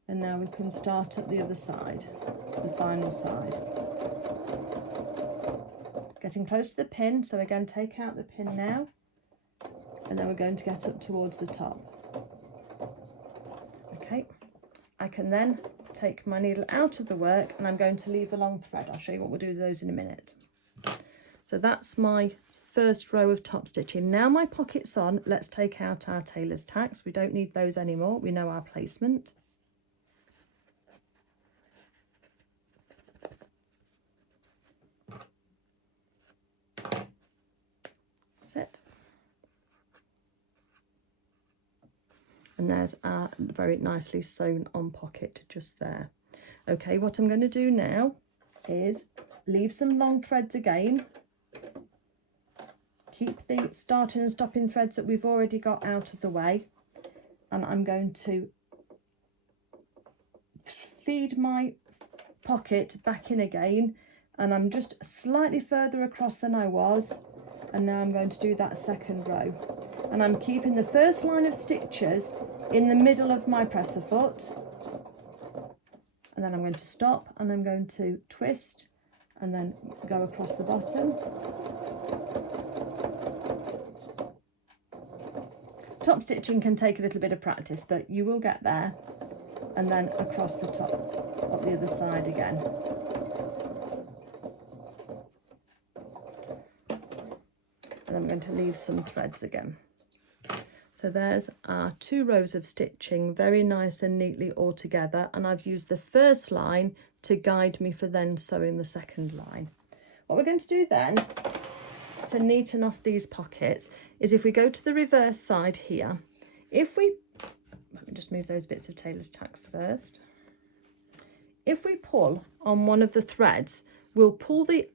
And now we can start up the other side, the final side. Getting close to the pin, so again take out the pin now, and then we're going to get up towards the top. Okay, I can then take my needle out of the work and I'm going to leave a long thread. I'll show you what we'll do with those in a minute. So that's my first row of top stitching. Now my pocket's on, let's take out our tailor's tacks. We don't need those anymore, we know our placement. That's it. And there's our very nicely sewn on pocket just there. Okay, what I'm going to do now is leave some long threads again. Keep the starting and stopping threads that we've already got out of the way. And I'm going to feed my pocket back in again. And I'm just slightly further across than I was. And now I'm going to do that second row. And I'm keeping the first line of stitches in the middle of my presser foot. And then I'm going to stop and I'm going to twist and then go across the bottom. Top stitching can take a little bit of practice, but you will get there. And then across the top, up the other side again. And I'm going to leave some threads again. So there's our 2 rows of stitching, very nice and neatly all together. And I've used the first line to guide me for then sewing the second line. What we're going to do then to neaten off these pockets is if we go to the reverse side here, let me just move those bits of tailor's tacks first. If we pull on one of the threads, we'll pull the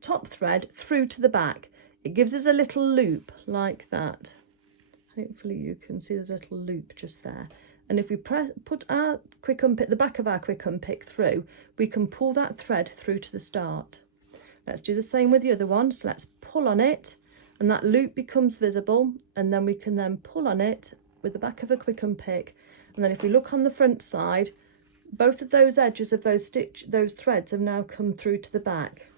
top thread through to the back. It gives us a little loop like that. Hopefully you can see there's a little loop just there. And if we put our quick unpick, the back of our quick unpick through, we can pull that thread through to the start. Let's do the same with the other one. So let's pull on it and that loop becomes visible, and then we can then pull on it with the back of a quick unpick. And then if we look on the front side, both of those edges of those threads have now come through to the back.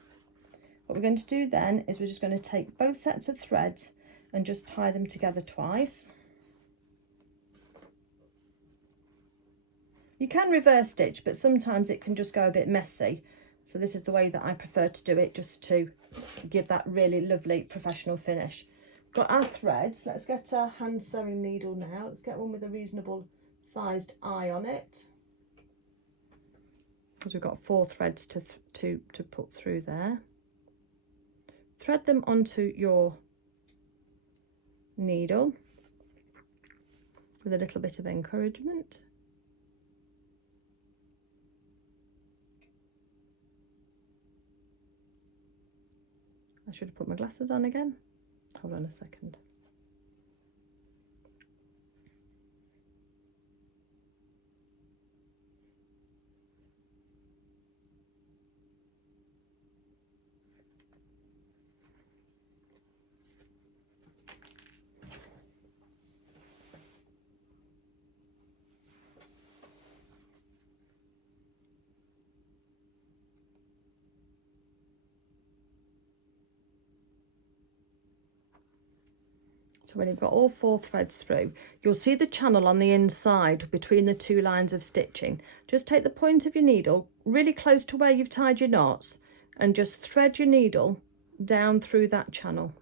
What we're going to do then is we're just going to take both sets of threads and just tie them together twice. You can reverse stitch, but sometimes it can just go a bit messy. So this is the way that I prefer to do it, just to give that really lovely professional finish. Got our threads. Let's get a hand sewing needle now. Let's get one with a reasonable sized eye on it, because we've got 4 threads to put through there. Thread them onto your needle with a little bit of encouragement. I should have put my glasses on again. Hold on a second. So when you've got all 4 threads through, you'll see the channel on the inside between the 2 lines of stitching. Just take the point of your needle really close to where you've tied your knots and just thread your needle down through that channel,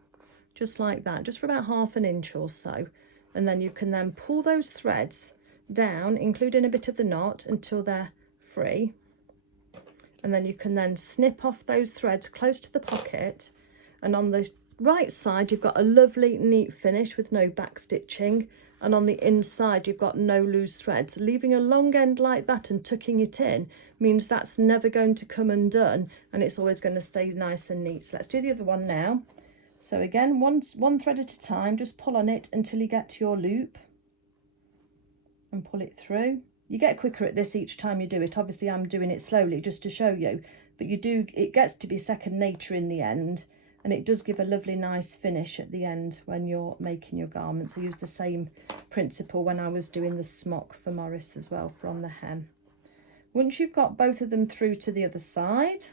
just like that, just for about ½ an inch or so. And then you can then pull those threads down, including a bit of the knot, until they're free. And then you can then snip off those threads close to the pocket, and on the right side you've got a lovely neat finish with no back stitching, and on the inside you've got no loose threads. Leaving a long end like that and tucking it in means that's never going to come undone, and it's always going to stay nice and neat. So let's do the other one now. So again, one thread at a time, just pull on it until you get to your loop and pull it through. You get quicker at this each time you do it. Obviously I'm doing it slowly just to show you, but it gets to be second nature in the end. And it does give a lovely nice finish at the end when you're making your garments. I used the same principle when I was doing the smock for Morris as well, from the hem. Once you've got both of them through to the other side,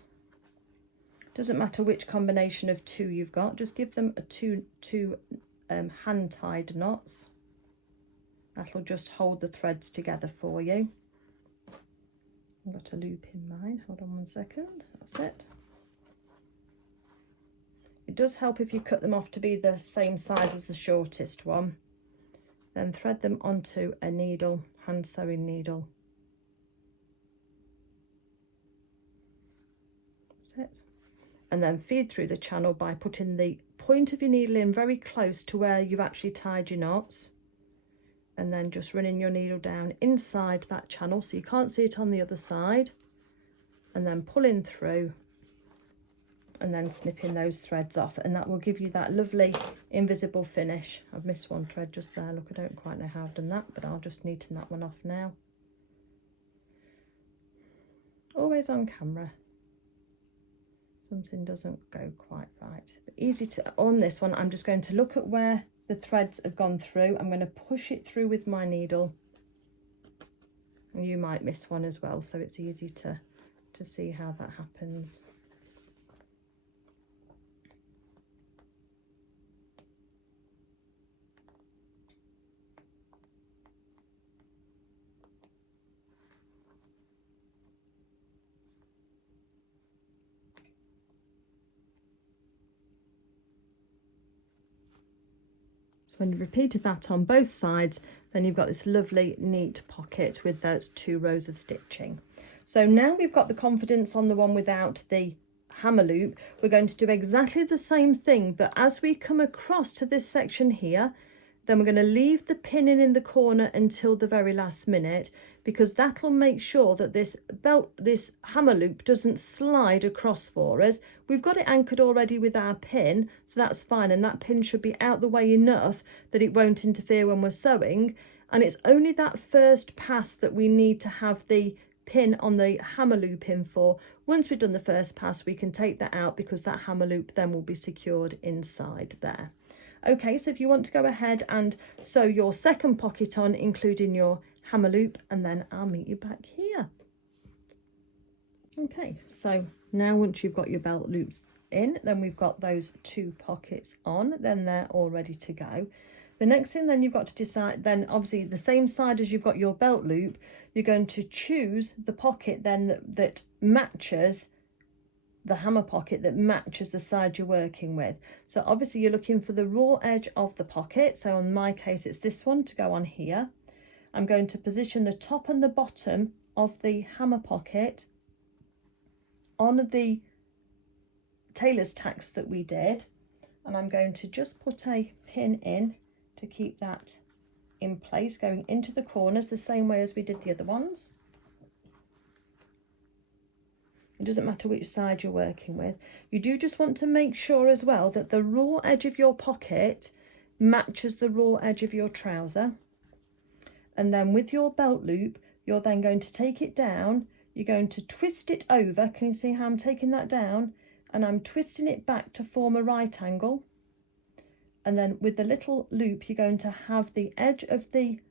doesn't matter which combination of 2 you've got, just give them a two hand tied knots. That'll just hold the threads together for you. I've got a loop in mine, hold on one second, that's it. it does help if you cut them off to be the same size as the shortest one. Then thread them onto a needle, hand sewing needle. That's it. And then feed through the channel by putting the point of your needle in very close to where you've actually tied your knots, and then just running your needle down inside that channel so you can't see it on the other side, and then pulling through and then snipping those threads off, and that will give you that lovely invisible finish. I've missed one thread just there. Look, I don't quite know how I've done that, but I'll just neaten that one off now. Always on camera. Something doesn't go quite right. But easy to, on this one, I'm just going to look at where the threads have gone through. I'm going to push it through with my needle. And you might miss one as well, so it's easy to see how that happens. So when you've repeated that on both sides, then you've got this lovely neat pocket with those 2 rows of stitching. So now we've got the confidence on the one without the hammer loop, we're going to do exactly the same thing, but as we come across to this section here, then we're going to leave the pin in the corner until the very last minute, because that'll make sure that this hammer loop doesn't slide across for us. We've got it anchored already with our pin, so that's fine, and that pin should be out the way enough that it won't interfere when we're sewing. And it's only that first pass that we need to have the pin on the hammer loop in for. Once we've done the first pass, we can take that out, because that hammer loop then will be secured inside there. Okay, so if you want to go ahead and sew your second pocket on, including your hammer loop, and then I'll meet you back here. Okay, so now once you've got your belt loops in, then we've got those 2 pockets on, then they're all ready to go. The next thing then you've got to decide, then obviously the same side as you've got your belt loop, you're going to choose the pocket then that matches the hammer pocket, that matches the side you're working with. So obviously you're looking for the raw edge of the pocket. So in my case, it's this one to go on here. I'm going to position the top and the bottom of the hammer pocket on the tailor's tacks that we did. And I'm going to just put a pin in to keep that in place, going into the corners the same way as we did the other ones. It doesn't matter which side you're working with. You do just want to make sure as well that the raw edge of your pocket matches the raw edge of your trouser. And then with your belt loop, you're then going to take it down. You're going to twist it over. Can you see how I'm taking that down? And I'm twisting it back to form a right angle. And then with the little loop, you're going to have the edge of the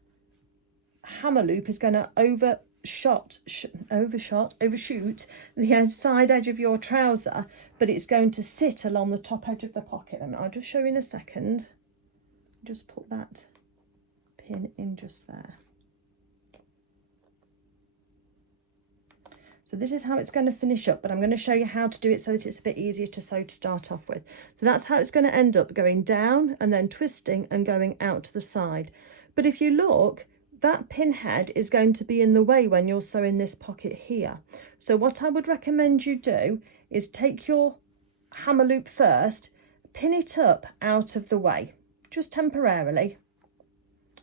hammer loop is going to overshoot the side edge of your trouser, but it's going to sit along the top edge of the pocket. And I'll just show you in a second. Just put that pin in just there. So this is how it's going to finish up, but I'm going to show you how to do it so that it's a bit easier to sew to start off with. So that's how it's going to end up, going down and then twisting and going out to the side. But if you look, that pin head is going to be in the way when you're sewing this pocket here. So what I would recommend you do is take your hammer loop first, pin it up out of the way, just temporarily.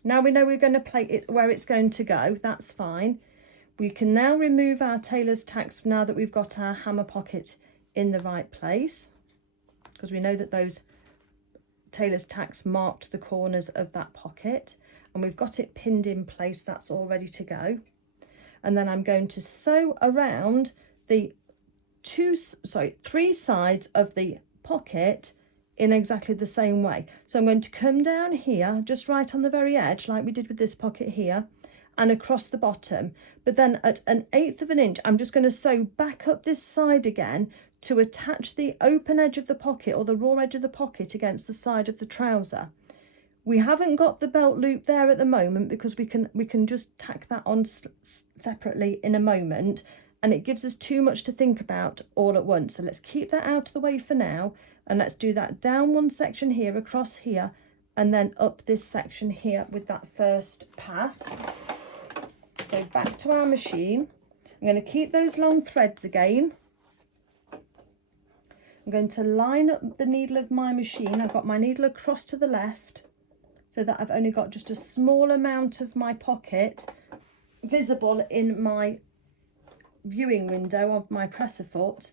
Now we know we're going to plate it where it's going to go, that's fine. We can now remove our tailor's tacks now that we've got our hammer pocket in the right place, because we know that those tailor's tacks marked the corners of that pocket, and we've got it pinned in place. That's all ready to go. And then I'm going to sew around the 3 sides of the pocket in exactly the same way. So I'm going to come down here, just right on the very edge, like we did with this pocket here, and across the bottom. But then at 1/8 of an inch, I'm just going to sew back up this side again to attach the open edge of the pocket, or the raw edge of the pocket, against the side of the trouser. We haven't got the belt loop there at the moment, because we can just tack that on separately in a moment. and it gives us too much to think about all at once. So let's keep that out of the way for now, and let's do that down one section here, across here, and then up this section here with that first pass. So back to our machine. I'm going to keep those long threads again. I'm going to line up the needle of my machine. I've got my needle across to the left so that I've only got just a small amount of my pocket visible in my viewing window of my presser foot.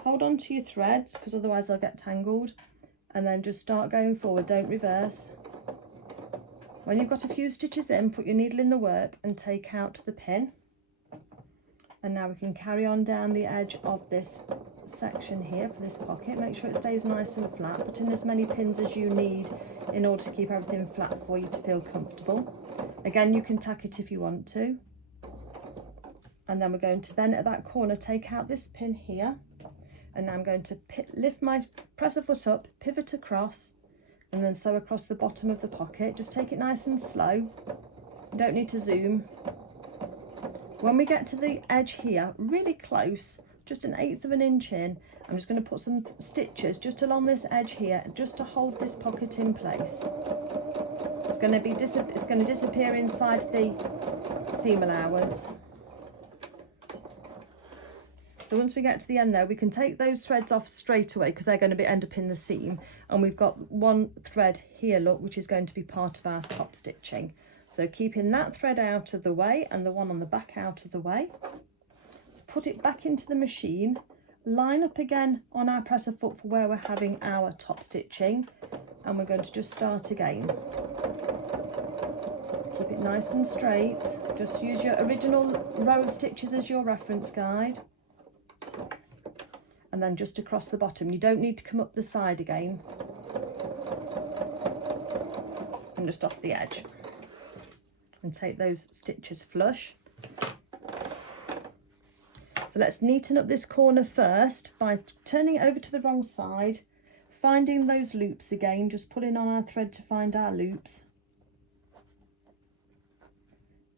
Hold on to your threads because otherwise they'll get tangled, and then just start going forward. Don't reverse. When you've got a few stitches in, put your needle in the work and take out the pin. And now we can carry on down the edge of this section here for this pocket. Make sure it stays nice and flat. Put in as many pins as you need in order to keep everything flat for you to feel comfortable. Again, you can tack it if you want to. And then we're going to then at that corner take out this pin here, and now I'm going to lift my presser foot up, pivot across, and then sew across the bottom of the pocket. Just take it nice and slow. You don't need to zoom. When we get to the edge here, really close, just 1/8 of an inch in, I'm just going to put some stitches just along this edge here, just to hold this pocket in place. It's going to disappear inside the seam allowance. So once we get to the end there, we can take those threads off straight away because they're going to end up in the seam. And we've got one thread here, look, which is going to be part of our top stitching. So keeping that thread out of the way and the one on the back out of the way. Let's put it back into the machine, line up again on our presser foot for where we're having our top stitching, and we're going to just start again. Keep it nice and straight. Just use your original row of stitches as your reference guide. And then just across the bottom. You don't need to come up the side again. And just off the edge. And take those stitches flush. So let's neaten up this corner first by turning it over to the wrong side, finding those loops again, just pulling on our thread to find our loops.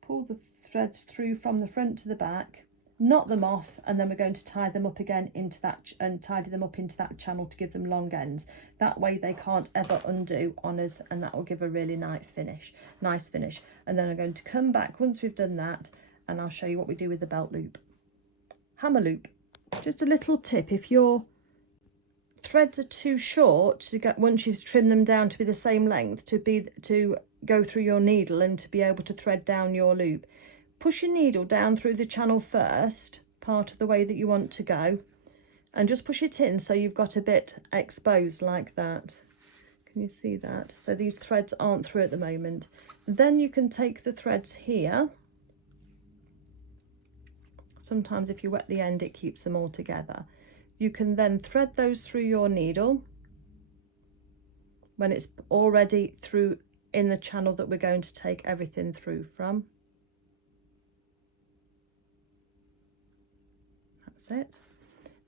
Pull the threads through from the front to the back, knot them off, and then we're going to tie them up again into that and tidy them up into that channel to give them long ends. That way they can't ever undo on us, and that will give a really nice finish. And then I'm going to come back once we've done that, and I'll show you what we do with the belt loop. Hammer loop. Just a little tip: if your threads are too short to get, once you've trimmed them down to be the same length to go through your needle and to be able to thread down your loop, push your needle down through the channel first, part of the way that you want to go, and just push it in so you've got a bit exposed like that. Can you see that? So these threads aren't through at the moment. Then you can take the threads here. Sometimes if you wet the end, it keeps them all together. You can then thread those through your needle when it's already through in the channel that we're going to take everything through from. That's it.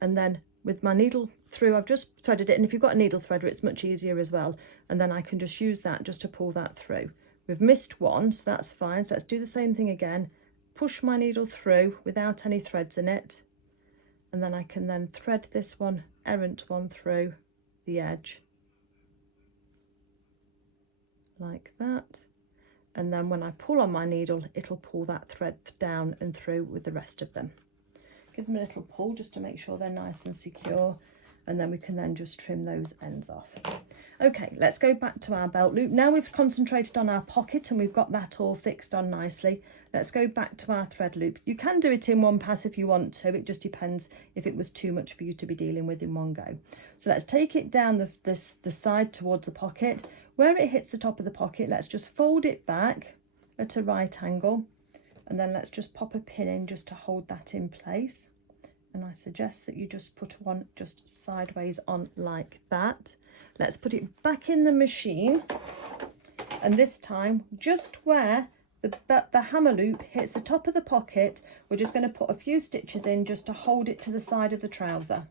And then with my needle through, I've just threaded it, and if you've got a needle threader, it's much easier as well. And then I can just use that just to pull that through. We've missed one, so that's fine. So let's do the same thing again. Push my needle through without any threads in it, and then I can then thread this one, errant one, through the edge like that. And then when I pull on my needle, it'll pull that thread down and through with the rest of them. Give them a little pull just to make sure they're nice and secure, and then we can then just trim those ends off. Okay, let's go back to our belt loop. Now we've concentrated on our pocket and we've got that all fixed on nicely. Let's go back to our thread loop. You can do it in one pass if you want to. It just depends if it was too much for you to be dealing with in one go. So let's take it down the side towards the pocket. Where it hits the top of the pocket, let's just fold it back at a right angle, and then let's just pop a pin in just to hold that in place. And I suggest that you just put one just sideways on like that. Let's put it back in the machine, and this time just where the hammer loop hits the top of the pocket, we're just going to put a few stitches in just to hold it to the side of the trouser.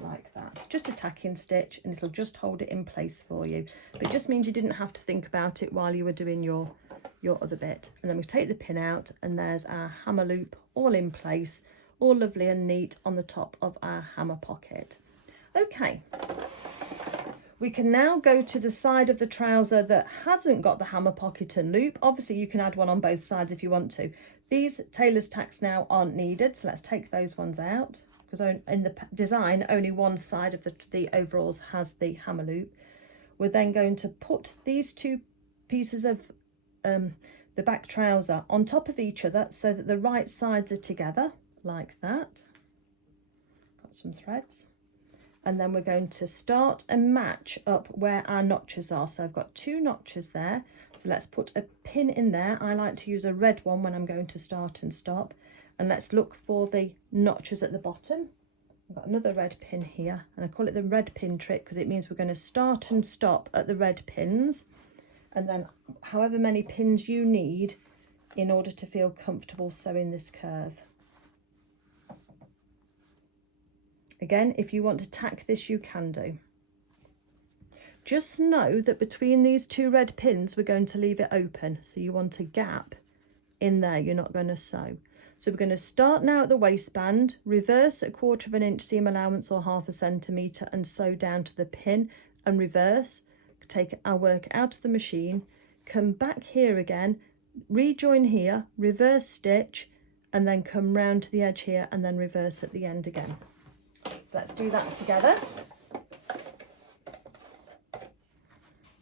Like that. It's just a tacking stitch, and it'll just hold it in place for you. But it just means you didn't have to think about it while you were doing your your other bit. And then we take the pin out, and there's our hammer loop all in place, all lovely and neat on the top of our hammer pocket. Okay, we can now go to the side of the trouser that hasn't got the hammer pocket and loop. Obviously you can add one on both sides if you want to. These tailor's tacks now aren't needed, so let's take those ones out, because in the design only one side of the overalls has the hammer loop. We're then going to put these two pieces of the back trouser on top of each other so that the right sides are together, like that. Got some threads. And then we're going to start and match up where our notches are. So I've got 2 notches there. So let's put a pin in there. I like to use a red one when I'm going to start and stop. And let's look for the notches at the bottom. I've got another red pin here, and I call it the red pin trick because it means we're going to start and stop at the red pins, and then however many pins you need in order to feel comfortable sewing this curve. Again, if you want to tack this, you can do. Just know that between these 2 red pins, we're going to leave it open. So you want a gap in there, you're not going to sew. So we're going to start now at the waistband, reverse at 1/4 inch seam allowance or 1/2 centimetre, and sew down to the pin and reverse. Take our work out of the machine, come back here again, rejoin here, reverse stitch, and then come round to the edge here and then reverse at the end again. So let's do that together.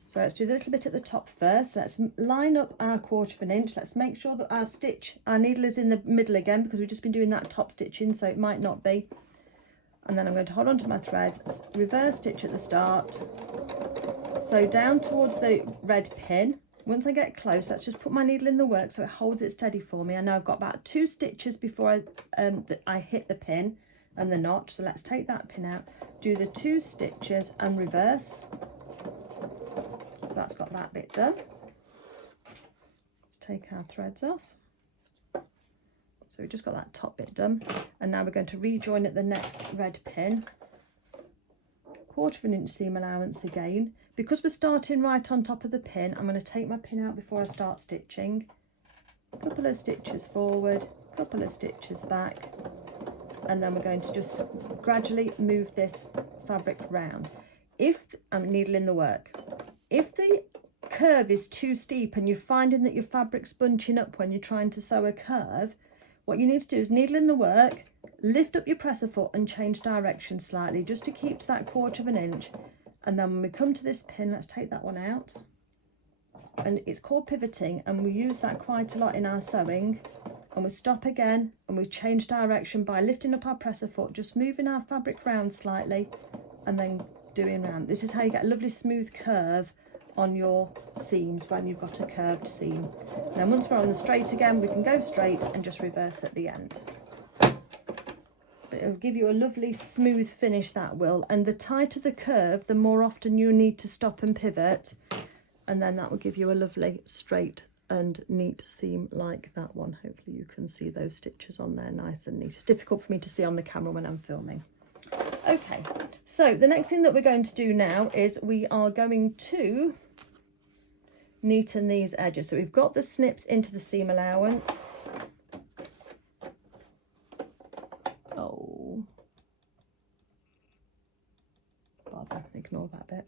So let's do the little bit at the top first. Let's line up our 1/4 inch. Let's make sure that our needle is in the middle again, because we've just been doing that top stitching, so it might not be. And then I'm going to hold on to my thread, reverse stitch at the start, so down towards the red pin. Once I get close, let's just put my needle in the work so it holds it steady for me. I know I've got about 2 stitches before I hit the pin and the notch, so let's take that pin out, do the 2 stitches and reverse. So that's got that bit done. Let's take our threads off. So we've just got that top bit done, and now we're going to rejoin at the next red pin. 1/4 inch seam allowance again. Because we're starting right on top of the pin, I'm going to take my pin out before I start stitching. Couple of stitches forward, couple of stitches back, and then we're going to just gradually move this fabric round. If I'm needle in the work, if the curve is too steep and you're finding that your fabric's bunching up when you're trying to sew a curve, what you need to do is needle in the work, lift up your presser foot and change direction slightly just to keep to that 1/4 inch. And then when we come to this pin, let's take that one out. And it's called pivoting, and we use that quite a lot in our sewing. And we stop again and we change direction by lifting up our presser foot, just moving our fabric round slightly and then doing round. This is how you get a lovely smooth curve on your seams when you've got a curved seam. Now once we're on the straight again, we can go straight and just reverse at the end. But it'll give you a lovely smooth finish, that will. And the tighter the curve, the more often you need to stop and pivot, and then that will give you a lovely straight and neat seam like that one. Hopefully you can see those stitches on there nice and neat. It's difficult for me to see on the camera when I'm filming. Okay, so the next thing that we're going to do now is we are going to neaten these edges. So we've got the snips into the seam allowance. Oh, bother, ignore that bit.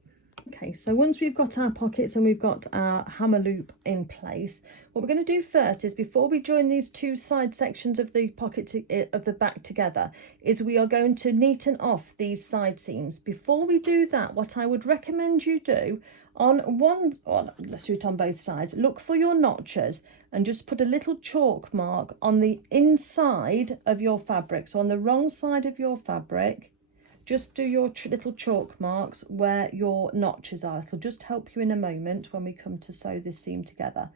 Okay, so once we've got our pockets and we've got our hammer loop in place, what we're going to do first is, before we join these 2 side sections of the pocket of the back together, is we are going to neaten off these side seams. Before we do that, what I would recommend you do let's do it on both sides, look for your notches and just put a little chalk mark on the inside of your fabric. So on the wrong side of your fabric, just do your little chalk marks where your notches are. It'll just help you in a moment when we come to sew this seam together.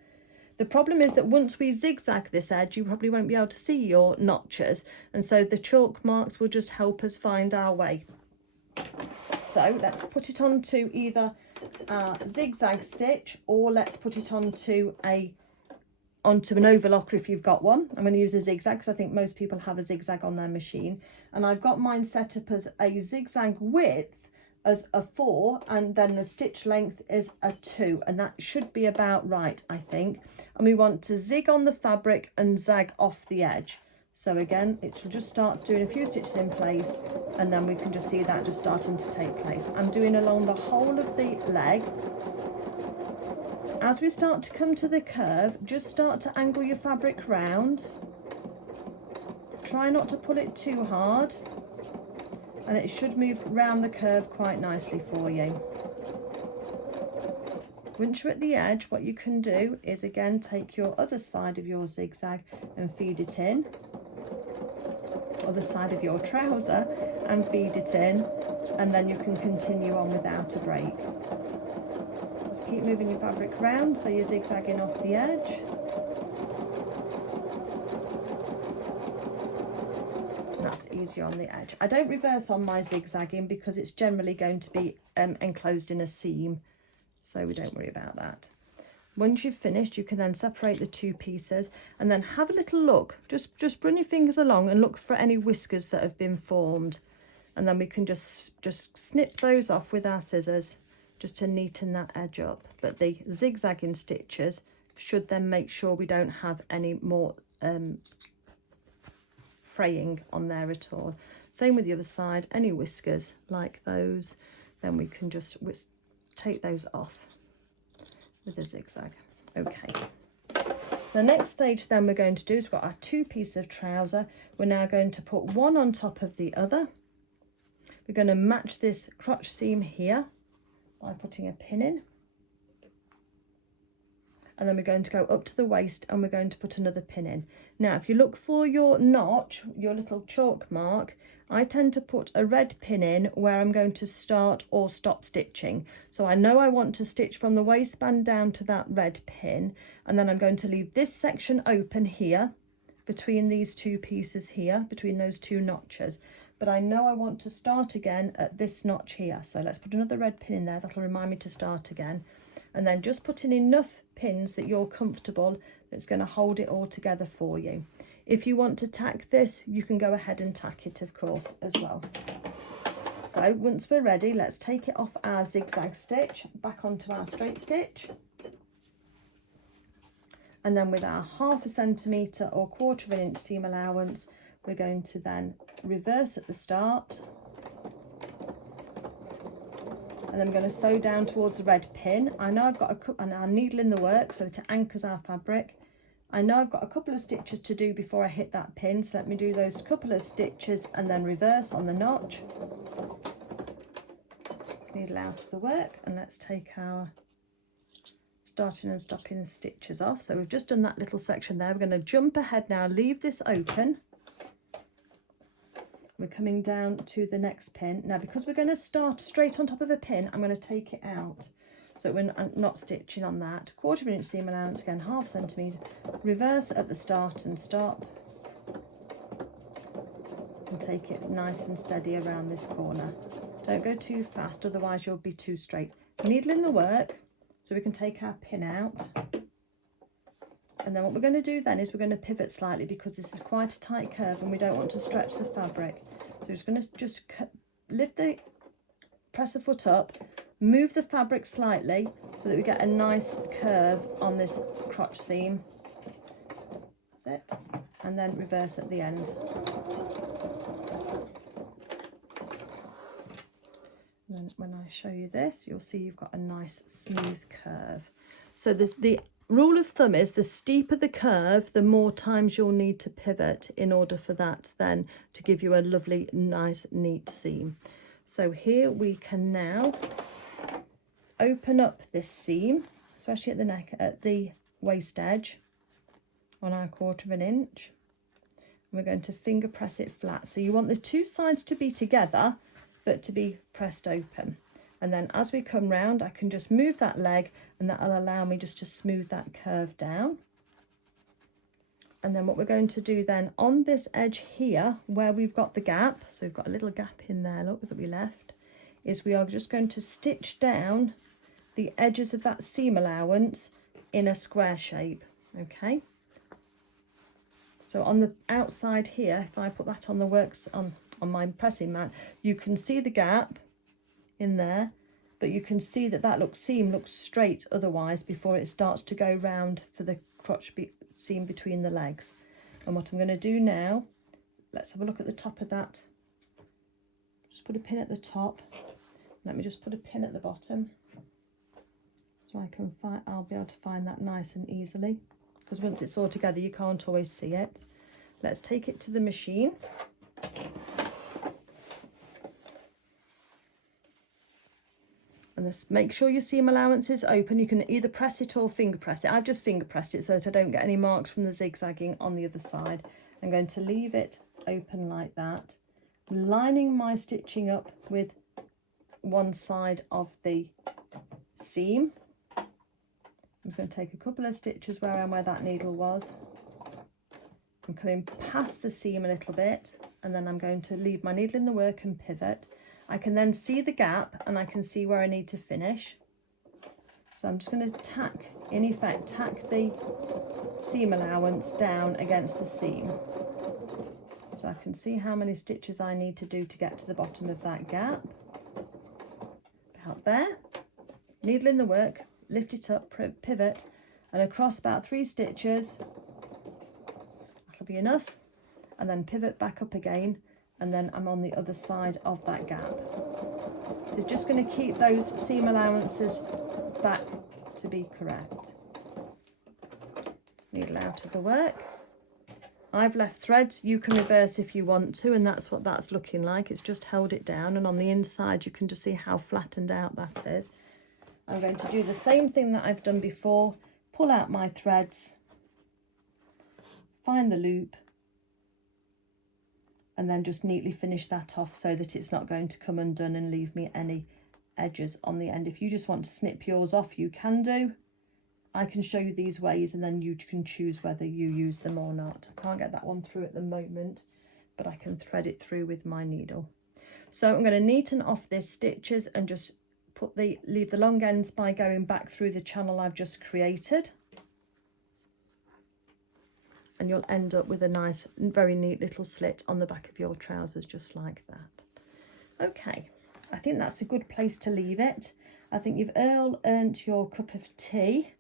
The problem is that once we zigzag this edge, you probably won't be able to see your notches, and so the chalk marks will just help us find our way. So let's put it onto either a zigzag stitch, or let's put it onto an overlocker if you've got one. I'm going to use a zigzag because I think most people have a zigzag on their machine, and I've got mine set up as a zigzag width as a 4, and then the stitch length is a 2, and that should be about right, I think. And we want to zig on the fabric and zag off the edge. So again, it will just start doing a few stitches in place, and then we can just see that just starting to take place. I'm doing along the whole of the leg. As we start to come to the curve, just start to angle your fabric round. Try not to pull it too hard, and it should move round the curve quite nicely for you. Once you're at the edge, what you can do is again take your other side of your zigzag and feed it in, other side of your trouser and feed it in, and then you can continue on without a break. Just keep moving your fabric round so you're zigzagging off the edge. That's easier on the edge. I don't reverse on my zigzagging because it's generally going to be enclosed in a seam, so we don't worry about that. Once you've finished, you can then separate the two pieces and then have a little look. Just run your fingers along and look for any whiskers that have been formed, and then we can just snip those off with our scissors just to neaten that edge up. But the zigzagging stitches should then make sure we don't have any more fraying on there at all. Same with the other side, any whiskers like those, then we can just take those off with a zigzag. Okay, so the next stage then we're going to do is we've got our two pieces of trouser. We're now going to put one on top of the other. We're going to match this crotch seam here by putting a pin in, and then we're going to go up to the waist and we're going to put another pin in. Now if you look for your notch, your little chalk mark, I tend to put a red pin in where I'm going to start or stop stitching. So I know I want to stitch from the waistband down to that red pin, and then I'm going to leave this section open here between these two pieces here, between those two notches. But I know I want to start again at this notch here. So let's put another red pin in there, that'll remind me to start again. And then just put in enough pins that you're comfortable that's going to hold it all together for you. If you want to tack this, you can go ahead and tack it, of course, as well. So once we're ready, let's take it off our zigzag stitch, back onto our straight stitch. And then with our 1/2 centimetre or 1/4 inch seam allowance, we're going to then reverse at the start. And then I'm going to sew down towards the red pin. I know I've got our needle in the work so that it anchors our fabric. I know I've got a couple of stitches to do before I hit that pin, so let me do those couple of stitches and then reverse on the notch. Needle out of the work, and let's take our starting and stopping the stitches off. So we've just done that little section there. We're going to jump ahead now, leave this open. We're coming down to the next pin. Now, because we're going to start straight on top of a pin, I'm going to take it out. So we're not stitching on that. 1/4 inch seam allowance, again, 1/2 centimetre. Reverse at the start and stop. And take it nice and steady around this corner. Don't go too fast, otherwise you'll be too straight. Needle in the work, so we can take our pin out. And then what we're going to do then is we're going to pivot slightly because this is quite a tight curve and we don't want to stretch the fabric. So we're just going to press the foot up, move the fabric slightly so that we get a nice curve on this crotch seam. That's it. And then reverse at the end. And then when I show you this, you'll see you've got a nice smooth curve. So the rule of thumb is the steeper the curve, the more times you'll need to pivot in order for that then to give you a lovely, nice, neat seam. So here we can now open up this seam, especially at the neck, at the waist edge on our 1/4 inch. We're going to finger press it flat. So you want the two sides to be together, but to be pressed open. And then as we come round, I can just move that leg and that'll allow me just to smooth that curve down. And then what we're going to do then on this edge here, where we've got the gap, so we've got a little gap in there, look, that we left, is we are just going to stitch down the edges of that seam allowance in a square shape, okay? So on the outside here, if I put that on the works, on my pressing mat, you can see the gap. in there, but you can see that that seam looks straight otherwise before it starts to go round for the crotch seam between the legs. And what I'm going to do now, let's have a look at the top of that. Just put a pin at the top. Let me just put a pin at the bottom so I can find, I'll be able to find that nice and easily, because once it's all together you can't always see it. Let's take it to the machine. And this, make sure your seam allowance is open. You can either press it or finger press it. I've just finger pressed it so that I don't get any marks from the zigzagging on the other side. I'm going to leave it open like that, lining my stitching up with one side of the seam. I'm going to take a couple of stitches where that needle was. I'm coming past the seam a little bit, and then I'm going to leave my needle in the work and pivot. I can then see the gap and I can see where I need to finish. So I'm just going to tack, in effect, tack the seam allowance down against the seam. So I can see how many stitches I need to do to get to the bottom of that gap. About there, needle in the work, lift it up, pivot, and across about 3 stitches. That'll be enough. And then pivot back up again, and then I'm on the other side of that gap. It's just going to keep those seam allowances back to be correct. Needle out of the work. I've left threads. You can reverse if you want to, and that's what that's looking like. It's just held it down, and on the inside you can just see how flattened out that is. I'm going to do the same thing that I've done before. Pull out my threads, find the loop, and then just neatly finish that off so that it's not going to come undone and leave me any edges on the end. If you just want to snip yours off, you can do. I can show you these ways, and then you can choose whether you use them or not. I can't get that one through at the moment, but I can thread it through with my needle. So I'm going to neaten off these stitches and just leave the long ends by going back through the channel I've just created. And you'll end up with a nice, very neat little slit on the back of your trousers, just like that. Okay, I think that's a good place to leave it. I think you've earned your cup of tea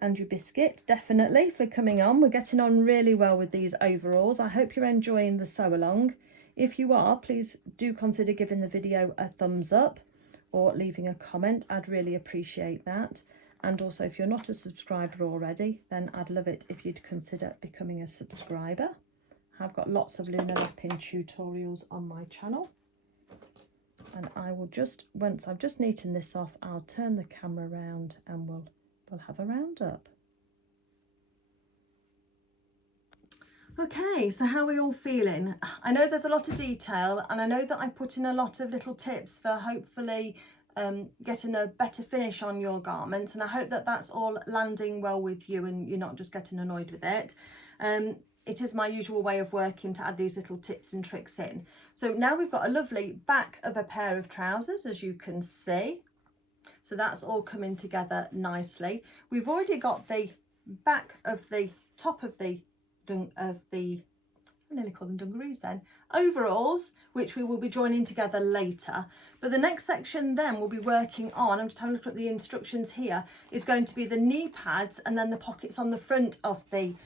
and your biscuit, definitely, for coming on. We're getting on really well with these overalls. I hope you're enjoying the sew along. If you are, please do consider giving the video a thumbs up or leaving a comment. I'd really appreciate that. And also, if you're not a subscriber already, then I'd love it if you'd consider becoming a subscriber. I've got lots of Luna Lapin tutorials on my channel. And I will just, once I've just neatened this off, I'll turn the camera around and we'll have a roundup. Okay, so how are we all feeling? I know there's a lot of detail, and I know that I put in a lot of little tips for hopefully getting a better finish on your garments, and I hope that that's all landing well with you and you're not just getting annoyed with it. It is my usual way of working to add these little tips and tricks in. So now we've got a lovely back of a pair of trousers, as you can see. So that's all coming together nicely. We've already got the back of the top of the I nearly call them dungarees then, overalls, which we will be joining together later. But the next section then we'll be working on, I'm just having a look at the instructions here, is going to be the knee pads and then the pockets on the front of the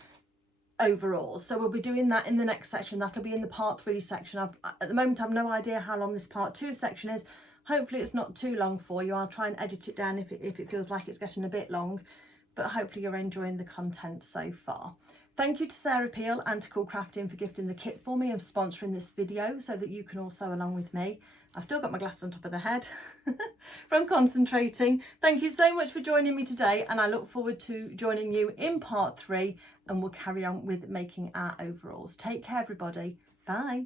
overalls. So we'll be doing that in the next section. That'll be in the part 3 section. At the moment I've no idea how long this part 2 section is. Hopefully it's not too long for you. I'll try and edit it down if it feels like it's getting a bit long, but hopefully you're enjoying the content so far. Thank you to Sarah Peel and to CoolCrafting for gifting the kit for me and sponsoring this video so that you can all sew along with me. I've still got my glasses on top of the head from concentrating. Thank you so much for joining me today, and I look forward to joining you in part 3, and we'll carry on with making our overalls. Take care, everybody. Bye.